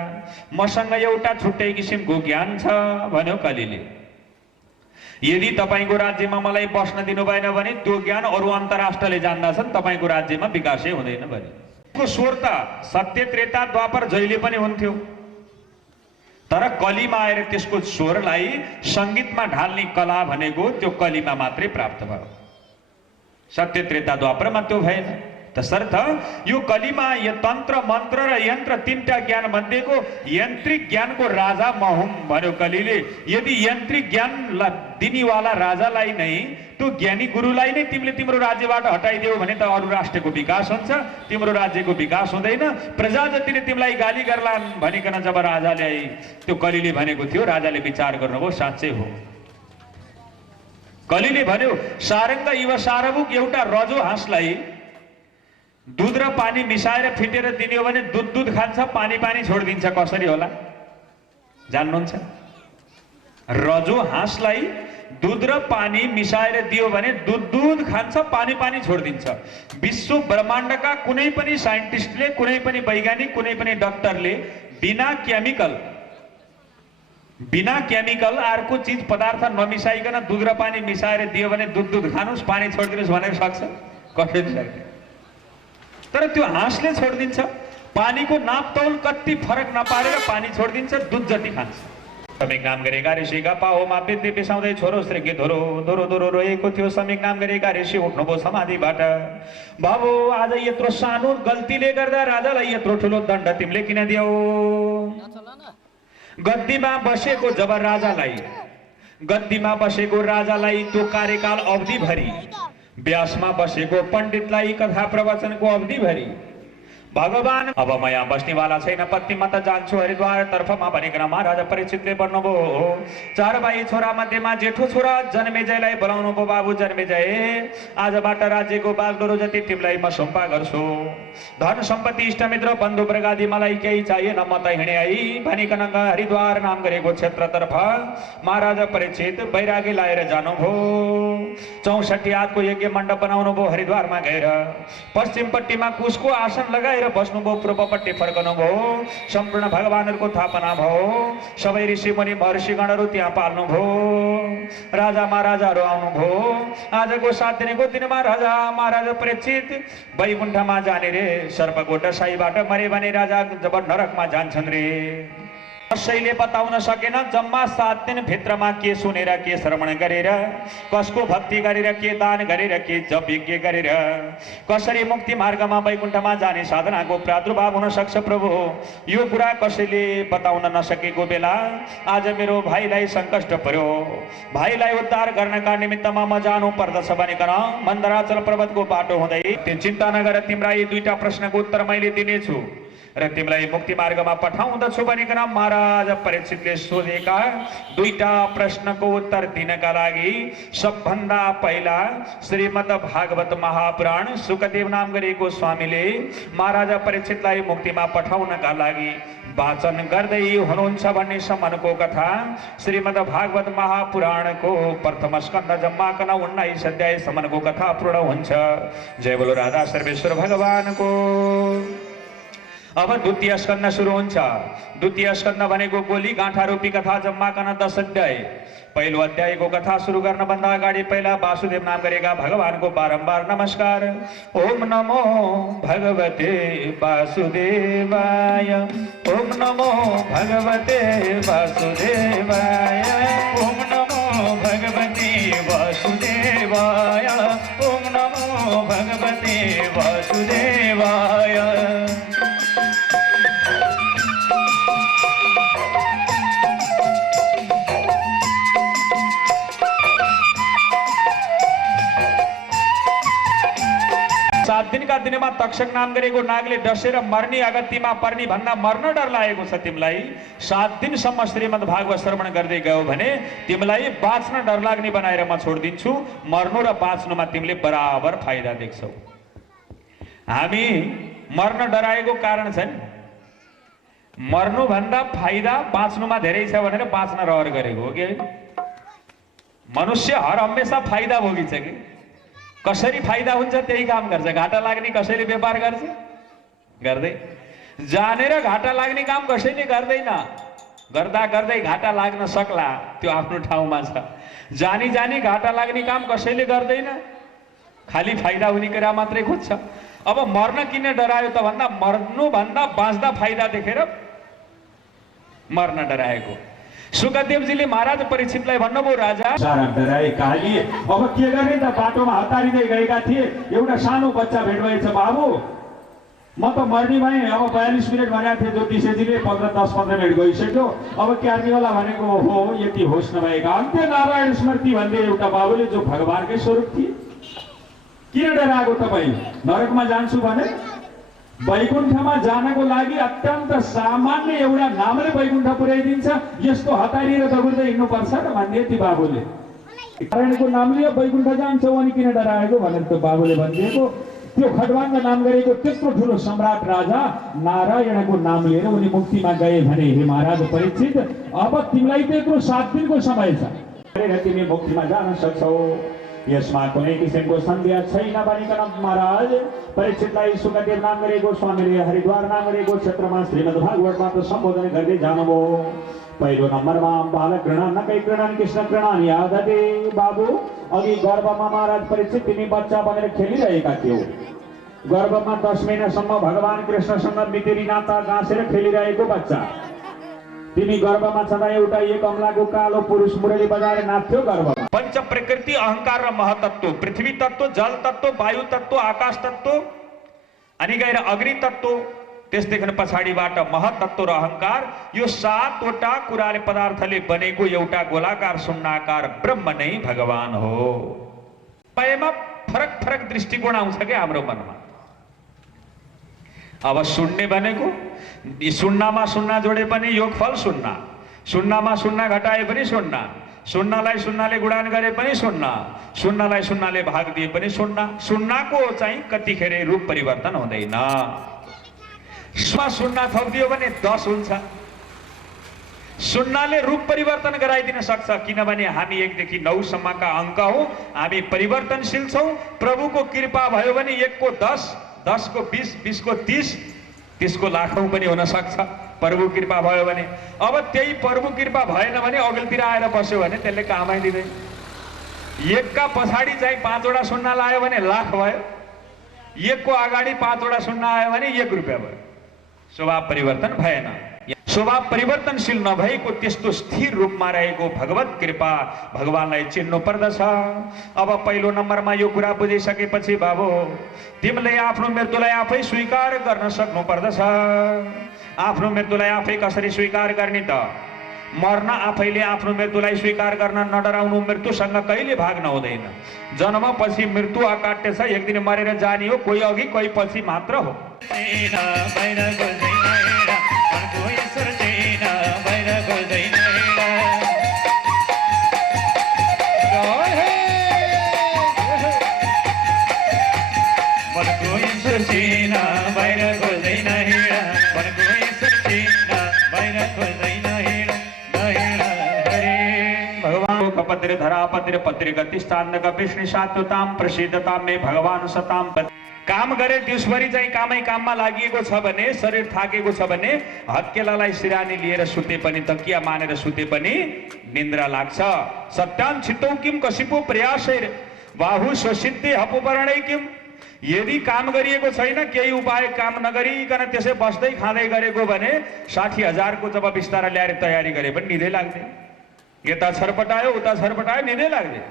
मसँग एउटा छुट्टै किसिमको ज्ञान छ भन्यो कलिले। यदि तपाईँको राज्यमा मलाई बस्न दिनु भएन भने त्यो ज्ञान अरू अन्तर्राष्ट्रले जान्दछन्, तपाईँको राज्यमा विकासै हुँदैन भने। स्वर त सत्य त्रेता द्वापर जहिले पनि हुन्थ्यो, तर कलिमा आएर त्यसको स्वरलाई सङ्गीतमा ढाल्ने कला भनेको त्यो कलिमा मात्रै प्राप्त भयो। सत्य त्रेता द्वापरमा त्यो भएन। तसर्थ यो कलिमा यो तन्त्र मन्त्र र यन्त्र तीनटा ज्ञान मध्येको यन्त्रिक ज्ञानको राजा म हुँ भन्यो कलिले। यदि यन्त्रिक ज्ञान दिनेवाला राजालाई नै, त्यो ज्ञानी गुरुलाई नै तिमीले तिम्रो राज्यबाट हटाइदियो भने त अरू राष्ट्रको विकास हुन्छ, तिम्रो राज्यको विकास हुँदैन। प्रजा जतिले तिमीलाई गाली गर्लान् भनिकन जब राजाले त्यो कलिले भनेको थियो, राजाले विचार गर्नुभयो साँच्चै हो। कलिले भन्यो सारङ्ग युव सारमुख एउटा रजो हाँसलाई दूध र पानी मिसाएर फिटेर दिदियो भने दूध खान्छ, पानी छोडिदिन्छ। कसरी होला जान्नुहुन्छ? रजो हाँसलाई दूध र पानी मिसाएर दियो भने दूध खान्छ, पानी छोडिदिन्छ। विश्व ब्रह्माण्डका कुनै पनि साइन्टिस्टले, कुनै पनि वैज्ञानिक, कुनै पनि डाक्टरले बिना केमिकल अर्को चीज पदार्थ नमिसाइकन दूध र पानी मिसाएर दियो भने दूध खानुस्, पानी छोडिदिनुस् भनेर सक्छ? कसरी सक्छ? तर त्यो हाँसले छोडिदिन्छ। पानीको नापतौल कति फरक नपारेर पानी छोडिदिन्छ, दूध जति खान्छ। समीक नाम गरेका ऋषि गप्पा होमा विद्य बिसाउँदै छोरो श्रीकी धोरो धोरो धोरो रोएको थियो। समीक नाम गरेका ऋषि उठ्नुभयो समाधिबाट। बाबु आज यत्रो सानो गल्तीले गर्दा राजालाई यत्रो ठुलो दण्ड तिमीले किन दियौ? गद्दीमा बसेको राजालाई त्यो कार्यकाल अवधिभरि, व्यासमा बसेको पण्डितलाई कथा प्रवचनको अवधिभरि, भगवान अब म यहाँ बस्ने वाला छैन, पत्नी म त जान्छु हरिद्वार तर्फमा भनिकन महाराजा परीक्षितले भन्नुभयो। चार भाइ छोरा मध्येमा जेठो छोरा जन्मेजयलाई बोलाउनु भयो। बाबु जन्मेजय, आजबाट राज्यको बागडोरो जति तिमीलाई म सुम्पा गर्छु। धन सम्पत्ति इष्टमित्र बन्धु वर्गादि मलाई केही चाहिएन, म त हिँडे आई भनिकन हरिद्वार नाम गरेको क्षेत्रतर्फ महाराजा परीक्षित बैरागी लाएर जानुभयो। 64 हातको यज्ञ मण्डप बनाउनु भयो। हरिद्वारमा गएर पश्चिमपट्टिमा कुशको आसन लगाएर बस्नुभयो। पूर्वपट्टि फर्कनुभयो। सम्पूर्ण भगवानहरूको स्थापना भयो। सबै ऋषि मुनि महर्षिगणहरू त्यहाँ पाल्नुभयो। राजा महाराजाहरू आउनुभयो। आजको 7 दिनको दिनमा राजा महाराजा परीक्षित वैकुण्ठमा जाने रे। सर्पको डसाइबाट मरे भने राजा जब नरकमा जान्छन् रे। कसैले बताउन सकेन जम्मा 7 दिन भित्रमा के सुनेर, के श्रवण गरेर, कसको भक्ति गरेर, के दान गरेर, के जप यज्ञ गरेर कसरी मुक्ति मार्गमा वैकुण्ठमा जाने साधनाको प्रादुर्भाव हुन सक्छ प्रभु, यो कुरा कसैले बताउन नसकेको बेला आज मेरो भाइलाई सङ्कष्ट पर्यो। भाइलाई उद्धार गर्नका निमित्तमा म जानु पर्दछ भनिकन मन्दराचल पर्वतको बाटो हुँदै चिन्ता नगर, तिम्रा यी 2टा प्रश्नको उत्तर मैले दिनेछु र तिमीलाई मुक्ति मार्गमा पठाउँदछु भनिकन महाराज परीक्षितले सोधेका 2टा प्रश्नको उत्तर दिनका लागि सबभन्दा पहिला श्रीमद् भागवत महापुराण सुकदेव नाम गरेको स्वामीले महाराजा परीक्षितलाई मुक्तिमा पठाउनका लागि वाचन गर्दै हुनुहुन्छ भन्ने सम्मको कथा श्रीमद् भागवत महापुराणको प्रथम स्कन्द जम्माकन 19 अध्याय सम्मको कथा पूर्ण हुन्छ। जय बोलो राधा सर्वेश्वर भगवानको। अब द्वितीय स्कन्द सुरु हुन्छ। द्वितीय स्कन्द भनेको गोली गाँठा रूपी कथा जम्माकन 10 अध्याय। पहिलो अध्यायको कथा सुरु गर्नभन्दा अगाडि पहिला वासुदेव नाम गरेका भगवानको बारम्बार नमस्कार। ओम नमो भगवते वासुदेवाय, ओम नमो भगवते वासुदेवाय, ओम नमो भगवते वासुदेवाय, ओम नमो भगवते वासुदेवाय। सात दिनका दिनमा तक्षक नाम गरेको नागले डसेर मर्ने अगत्तीमा पर्ने भन्दा मर्न डर लागेको छ तिमीलाई। 7 दिनसम्म श्रीमद् भागवत श्रवण गर्दै गयो भने तिमीलाई बाँच्न डर लाग्ने बनाएर म छोडिदिन्छु। मर्नु र बाँच्नुमा तिमीले बराबर फाइदा देख्छौ। हामी मर्न डराएको कारण छ नि, मर्नु भन्दा फाइदा बाँच्नुमा धेरै छ भनेर बाँच्न रहर गरेको हो कि होइन? मनुष्य हर हमेशा फाइदा भोगिन्छ कि कसरी फाइदा हुन्छ त्यही काम गर्छ। घाटा लाग्ने कसैले व्यापार गर्छ? गर्दै। जानेर घाटा लाग्ने काम कसैले गर्दैन। गर्दा गर्दै घाटा लाग्न सक्ला त्यो आफ्नो ठाउँमा छ। जानी जानी घाटा लाग्ने काम कसैले गर्दैन, खाली फाइदा हुने कुरा मात्रै खोज्छ। अब मर्न किन डरायो त भन्दा मर्नु भन्दा बाँच्दा फाइदा देखेर मर्न डराएको। सुकदेवजीले महाराज परीक्षितलाई भन्नुभयो, राजा सारा डराए कालिए अब के गर्ने त? बाटोमा हतारिँदै गएका थिए, एउटा सानो बच्चा भेट भएछ। बाबु म त मर्ने भएँ, अब 42 मिनट भनेको थिएँ ज्योतिषजीले, 10-15 मिनट गइसक्यो, अब क्यार्ने होला भनेको हो। यति होस् नभएका अन्त्य नारायण स्मृति भन्दै एउटा बाबुले जो भगवानकै स्वरूप थिए। किन डराएको तपाईँ? नरकमा जान्छु भने वैकुण्ठमा जानको लागि अत्यन्त सामान्य एउटा नामले वैकुण्ठ पुर्याइदिन्छ। यस्तो हतारिएर दगुर्दै हिँड्नुपर्छ र भन्ने ती बाबुले। नारायणको नामले वैकुण्ठ जान्छौ अनि किन डराएको भनेर त बाबुले भनिदिएको। त्यो खड्वाङ्ग नाम गरेको त्यत्रो ठुलो सम्राट राजा नारायणको नाम लिएर उनी मुक्तिमा गए भने हे महाराज परीक्षित अब तिमीलाई त यत्रो 7 दिनको समय छ, तिमी मुक्तिमा जान सक्छौ। यसमा कुनै किसिमको सन्देह छैन भनिकन महाराज परीक्षितलाई सुकदेव नाम गरेको स्वामीले हरिद्वार नाम गरेको क्षेत्रमा श्रीमद् भागवतबाट सम्बोधन गर्दै जानुभयो। पहिलो नम्बरमा बालक गृहण नकै गृहण कृष्ण गृहण यादते। बाबु अघि गर्भमा महाराज परीक्षित तिमी बच्चा बनेर खेलिरहेका थियौ। गर्भमा 10 महिनासम्म भगवान कृष्णसँग मितेरी नाता गाँसेर खेलिरहेको बच्चा। तिमी गर्भमा छँदा एउटा एक अमलाको कालो पुरुष मुरली बजाएर नाच्थ्यो गर्भमा। पंच प्रकृति अहंकार र महतत्व, पृथ्वी तत्व, जल तत्व, वायु तत्व, आकाश तत्व अनि गएर अग्नि तत्व, त्यसदेखि पछाडिबाट महतत्व र अहंकार, यो 7 वटा कुराले पदार्थले बनेको एउटा गोलाकार शून्याकार ब्रह्म नै भगवान हो। पयमा फरक फरक दृष्टिकोण आउँछ के हाम्रो मनमा। अब शून्य भनेको शून्यमा शून्य जोडे पनि योगफल शून्य, शून्यमा शून्य घटाए पनि शून्य, शून्यलाई शून्यले गुणान गरे पनि शून्य, शून्यलाई शून्यले भाग दिए पनि शून्य। शून्यको चाहिँ कतिखेर रूप परिवर्तन हुँदैन। शून्य थपिदियो भने 10 हुन्छ। शून्यले रूप परिवर्तन गराइदिन सक्छ, किनभने हामी 1 देखि 9 सम्मका अङ्क हौ, हामी परिवर्तनशील छौँ। प्रभुको कृपा भयो भने 1 को 10, 10 को 20, 20 को 30, 30 को लाखौँ पनि हुन सक्छ प्रभु कृपा भयो भने। अब त्यही प्रभु कृपा भएन भने अघिल्तिर आएर बस्यो भने त्यसले कामै दिँदैन। 1 का पछाडि चाहिँ 5 वटा शून्य लायो भने लाख भयो, 1 को अगाडि 5 वटा शून्य आयो भने 1 रुपियाँ भयो। स्वभाव परिवर्तन भएन। स्वभाव परिवर्तनशील नभएको त्यस्तो स्थिर रूपमा रहेको भगवत कृपा भगवानलाई चिन्नु पर्दछ। अब पहिलो नम्बरमा यो कुरा बुझिसकेपछि बाबु तिमीले आफ्नो मृत्युलाई आफै स्वीकार गर्न सक्नु पर्दछ। आफ्नो मृत्युलाई आफै कसरी स्वीकार गर्ने त? मर्न आफैले आफ्नो मृत्युलाई स्वीकार गर्न नडराउनु। मृत्युसँग कहिले भाग्न हुँदैन। जन्मपछि मृत्यु अकाट्य छ, एक दिन मरेर जाने हो, कोही अघि कोही पछि मात्र हो। पत्र धरा पत्र पत्र गतिष्ठान्त कपिष्णि सात्वताम प्रसिद्धताम में भगवान सताम। काम गरे दिउँसभरि चाहिँ कामै काममा लागिएको छ भने, शरीर थाकेको छ भने हत्केलालाई सिरानी लिएर सुते पनि, तकिया मानेर सुते पनि निन्द्रा लाग्छ। सत्यान छितौ किम कसिपो प्रयासैर बाहु स्वसिद्धि हपुपरणै किम। यदि काम गरिएको छैन, केही उपाय काम नगरिकन त्यसै बस्दै खाँदै गरेको भने 60,000 को जब बिस्तारा ल्याएर तयारी गरे पनि निदै लाग्दैन। यता छरपटायो उता छरपटायो, निदै लाग्दैन।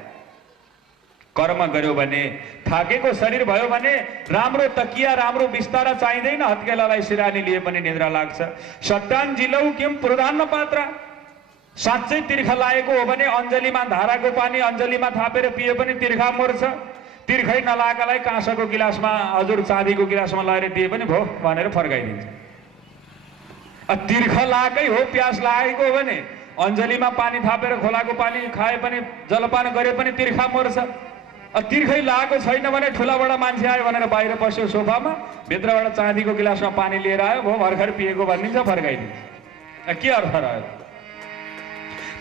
कर्म गर्यो भने, थाकेको शरीर भयो भने राम्रो तकिया राम्रो बिस्तारा चाहिँदैन, हत्केलालाई सिरानी लिए पनि निद्रा लाग्छ। सत्यान जिलौ किम प्रधान पात्र। साँच्चै तिर्खा लागेको हो भने अञ्जलीमा धाराको पानी अञ्जलीमा थापेर पिए पनि तिर्खा मर्छ। तिर्खै नलागेलाई काँसको गिलासमा हजुर चाँदीको गिलासमा लगाएर दिए पनि भो भनेर फर्काइदिन्छ। तिर्खा लागेकै हो, प्यास लागेको हो भने अञ्जलीमा पानी थापेर खोलाको पानी खाए पनि जलपान गरे पनि तिर्खा मर्छ। तिर्खै लागेको छैन भने ठुलाबाट मान्छे आयो भनेर बाहिर बस्यो सोफामा, भित्रबाट चाँदीको गिलासमा पानी लिएर आयो, भो भर्खर पिएको भनिदिन्छ, फर्काइदिन्छ। के अर्थ रह्यो?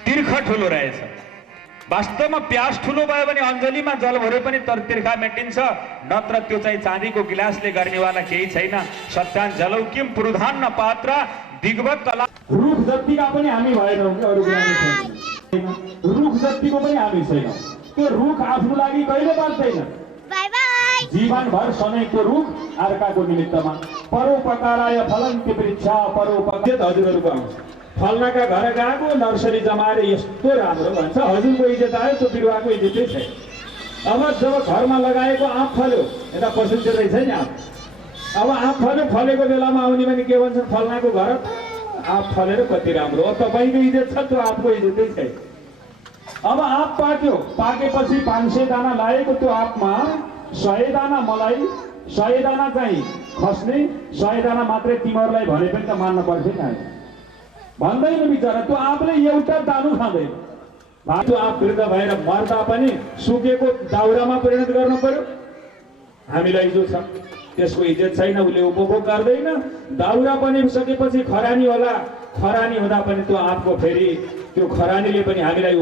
तिर्खा ठुलो रहेछ। वास्तवमा प्यास ठुलो भयो भने अञ्जलीमा जल भरे पनि तर तिर्खा मेटिन्छ, नत्र त्यो चाहिँ चाँदीको गिलासले गर्नेवाला केही छैन। सत्यान जलौ किम प्रधान पात्र दिग्वत कला। रुख जतिका पनि हामी भएनौँ कि अरू कुरा छैन। रुख जतिको पनि हामी छैनौँ। त्यो रुख आफ्नो लागि कहिले बाँच्दैन। जीवनभर सधैँको रुख अर्काको निमित्तमा। परोपकाराय फलन्ति वृक्षा परोपकार। हजुरहरूको आउँछ फल्नाका घर गएको नर्सरी जमाएर यस्तो राम्रो भन्छ, हजुरको इज्जत आयो, त्यो बिरुवाको इज्जतै छैन। अब जब घरमा लगाएको आँप फल्यो, यता पसुन्छ रहेछ नि आँप। अब आँप फल्यो, फलेको बेलामा आउने भने के भन्छ, फल्नाको घर आँप फलेर कति राम्रो हो। तपाईँको इज्जत छ, त्यो आँपको इज्जतै छैन। अब आँप पाक्यो, पाकेपछि 500 दाना लागेको त्यो आँपमा 100 दाना मलाई, 100 दाना चाहिँ खस्ने, 100 दाना मात्रै तिमीहरूलाई भने पनि त मान्न पर्थ्यो नि। भन्दैन बिचरा, त्यो आँपले एउटा दानु खाँदैन। त्यो आँप वृद्ध भएर मर्दा पनि सुकेको दाउरामा परिणत गर्नु पर्यो। हामीलाई जो छ त्यसको इज्जत छैन, उसले उपभोग गर्दैन। दाउरा पनि सकेपछि खरानी होला, खरानी हुँदा पनि त्यो आँपको फेरि त्यो खरानीले पनि हामीलाई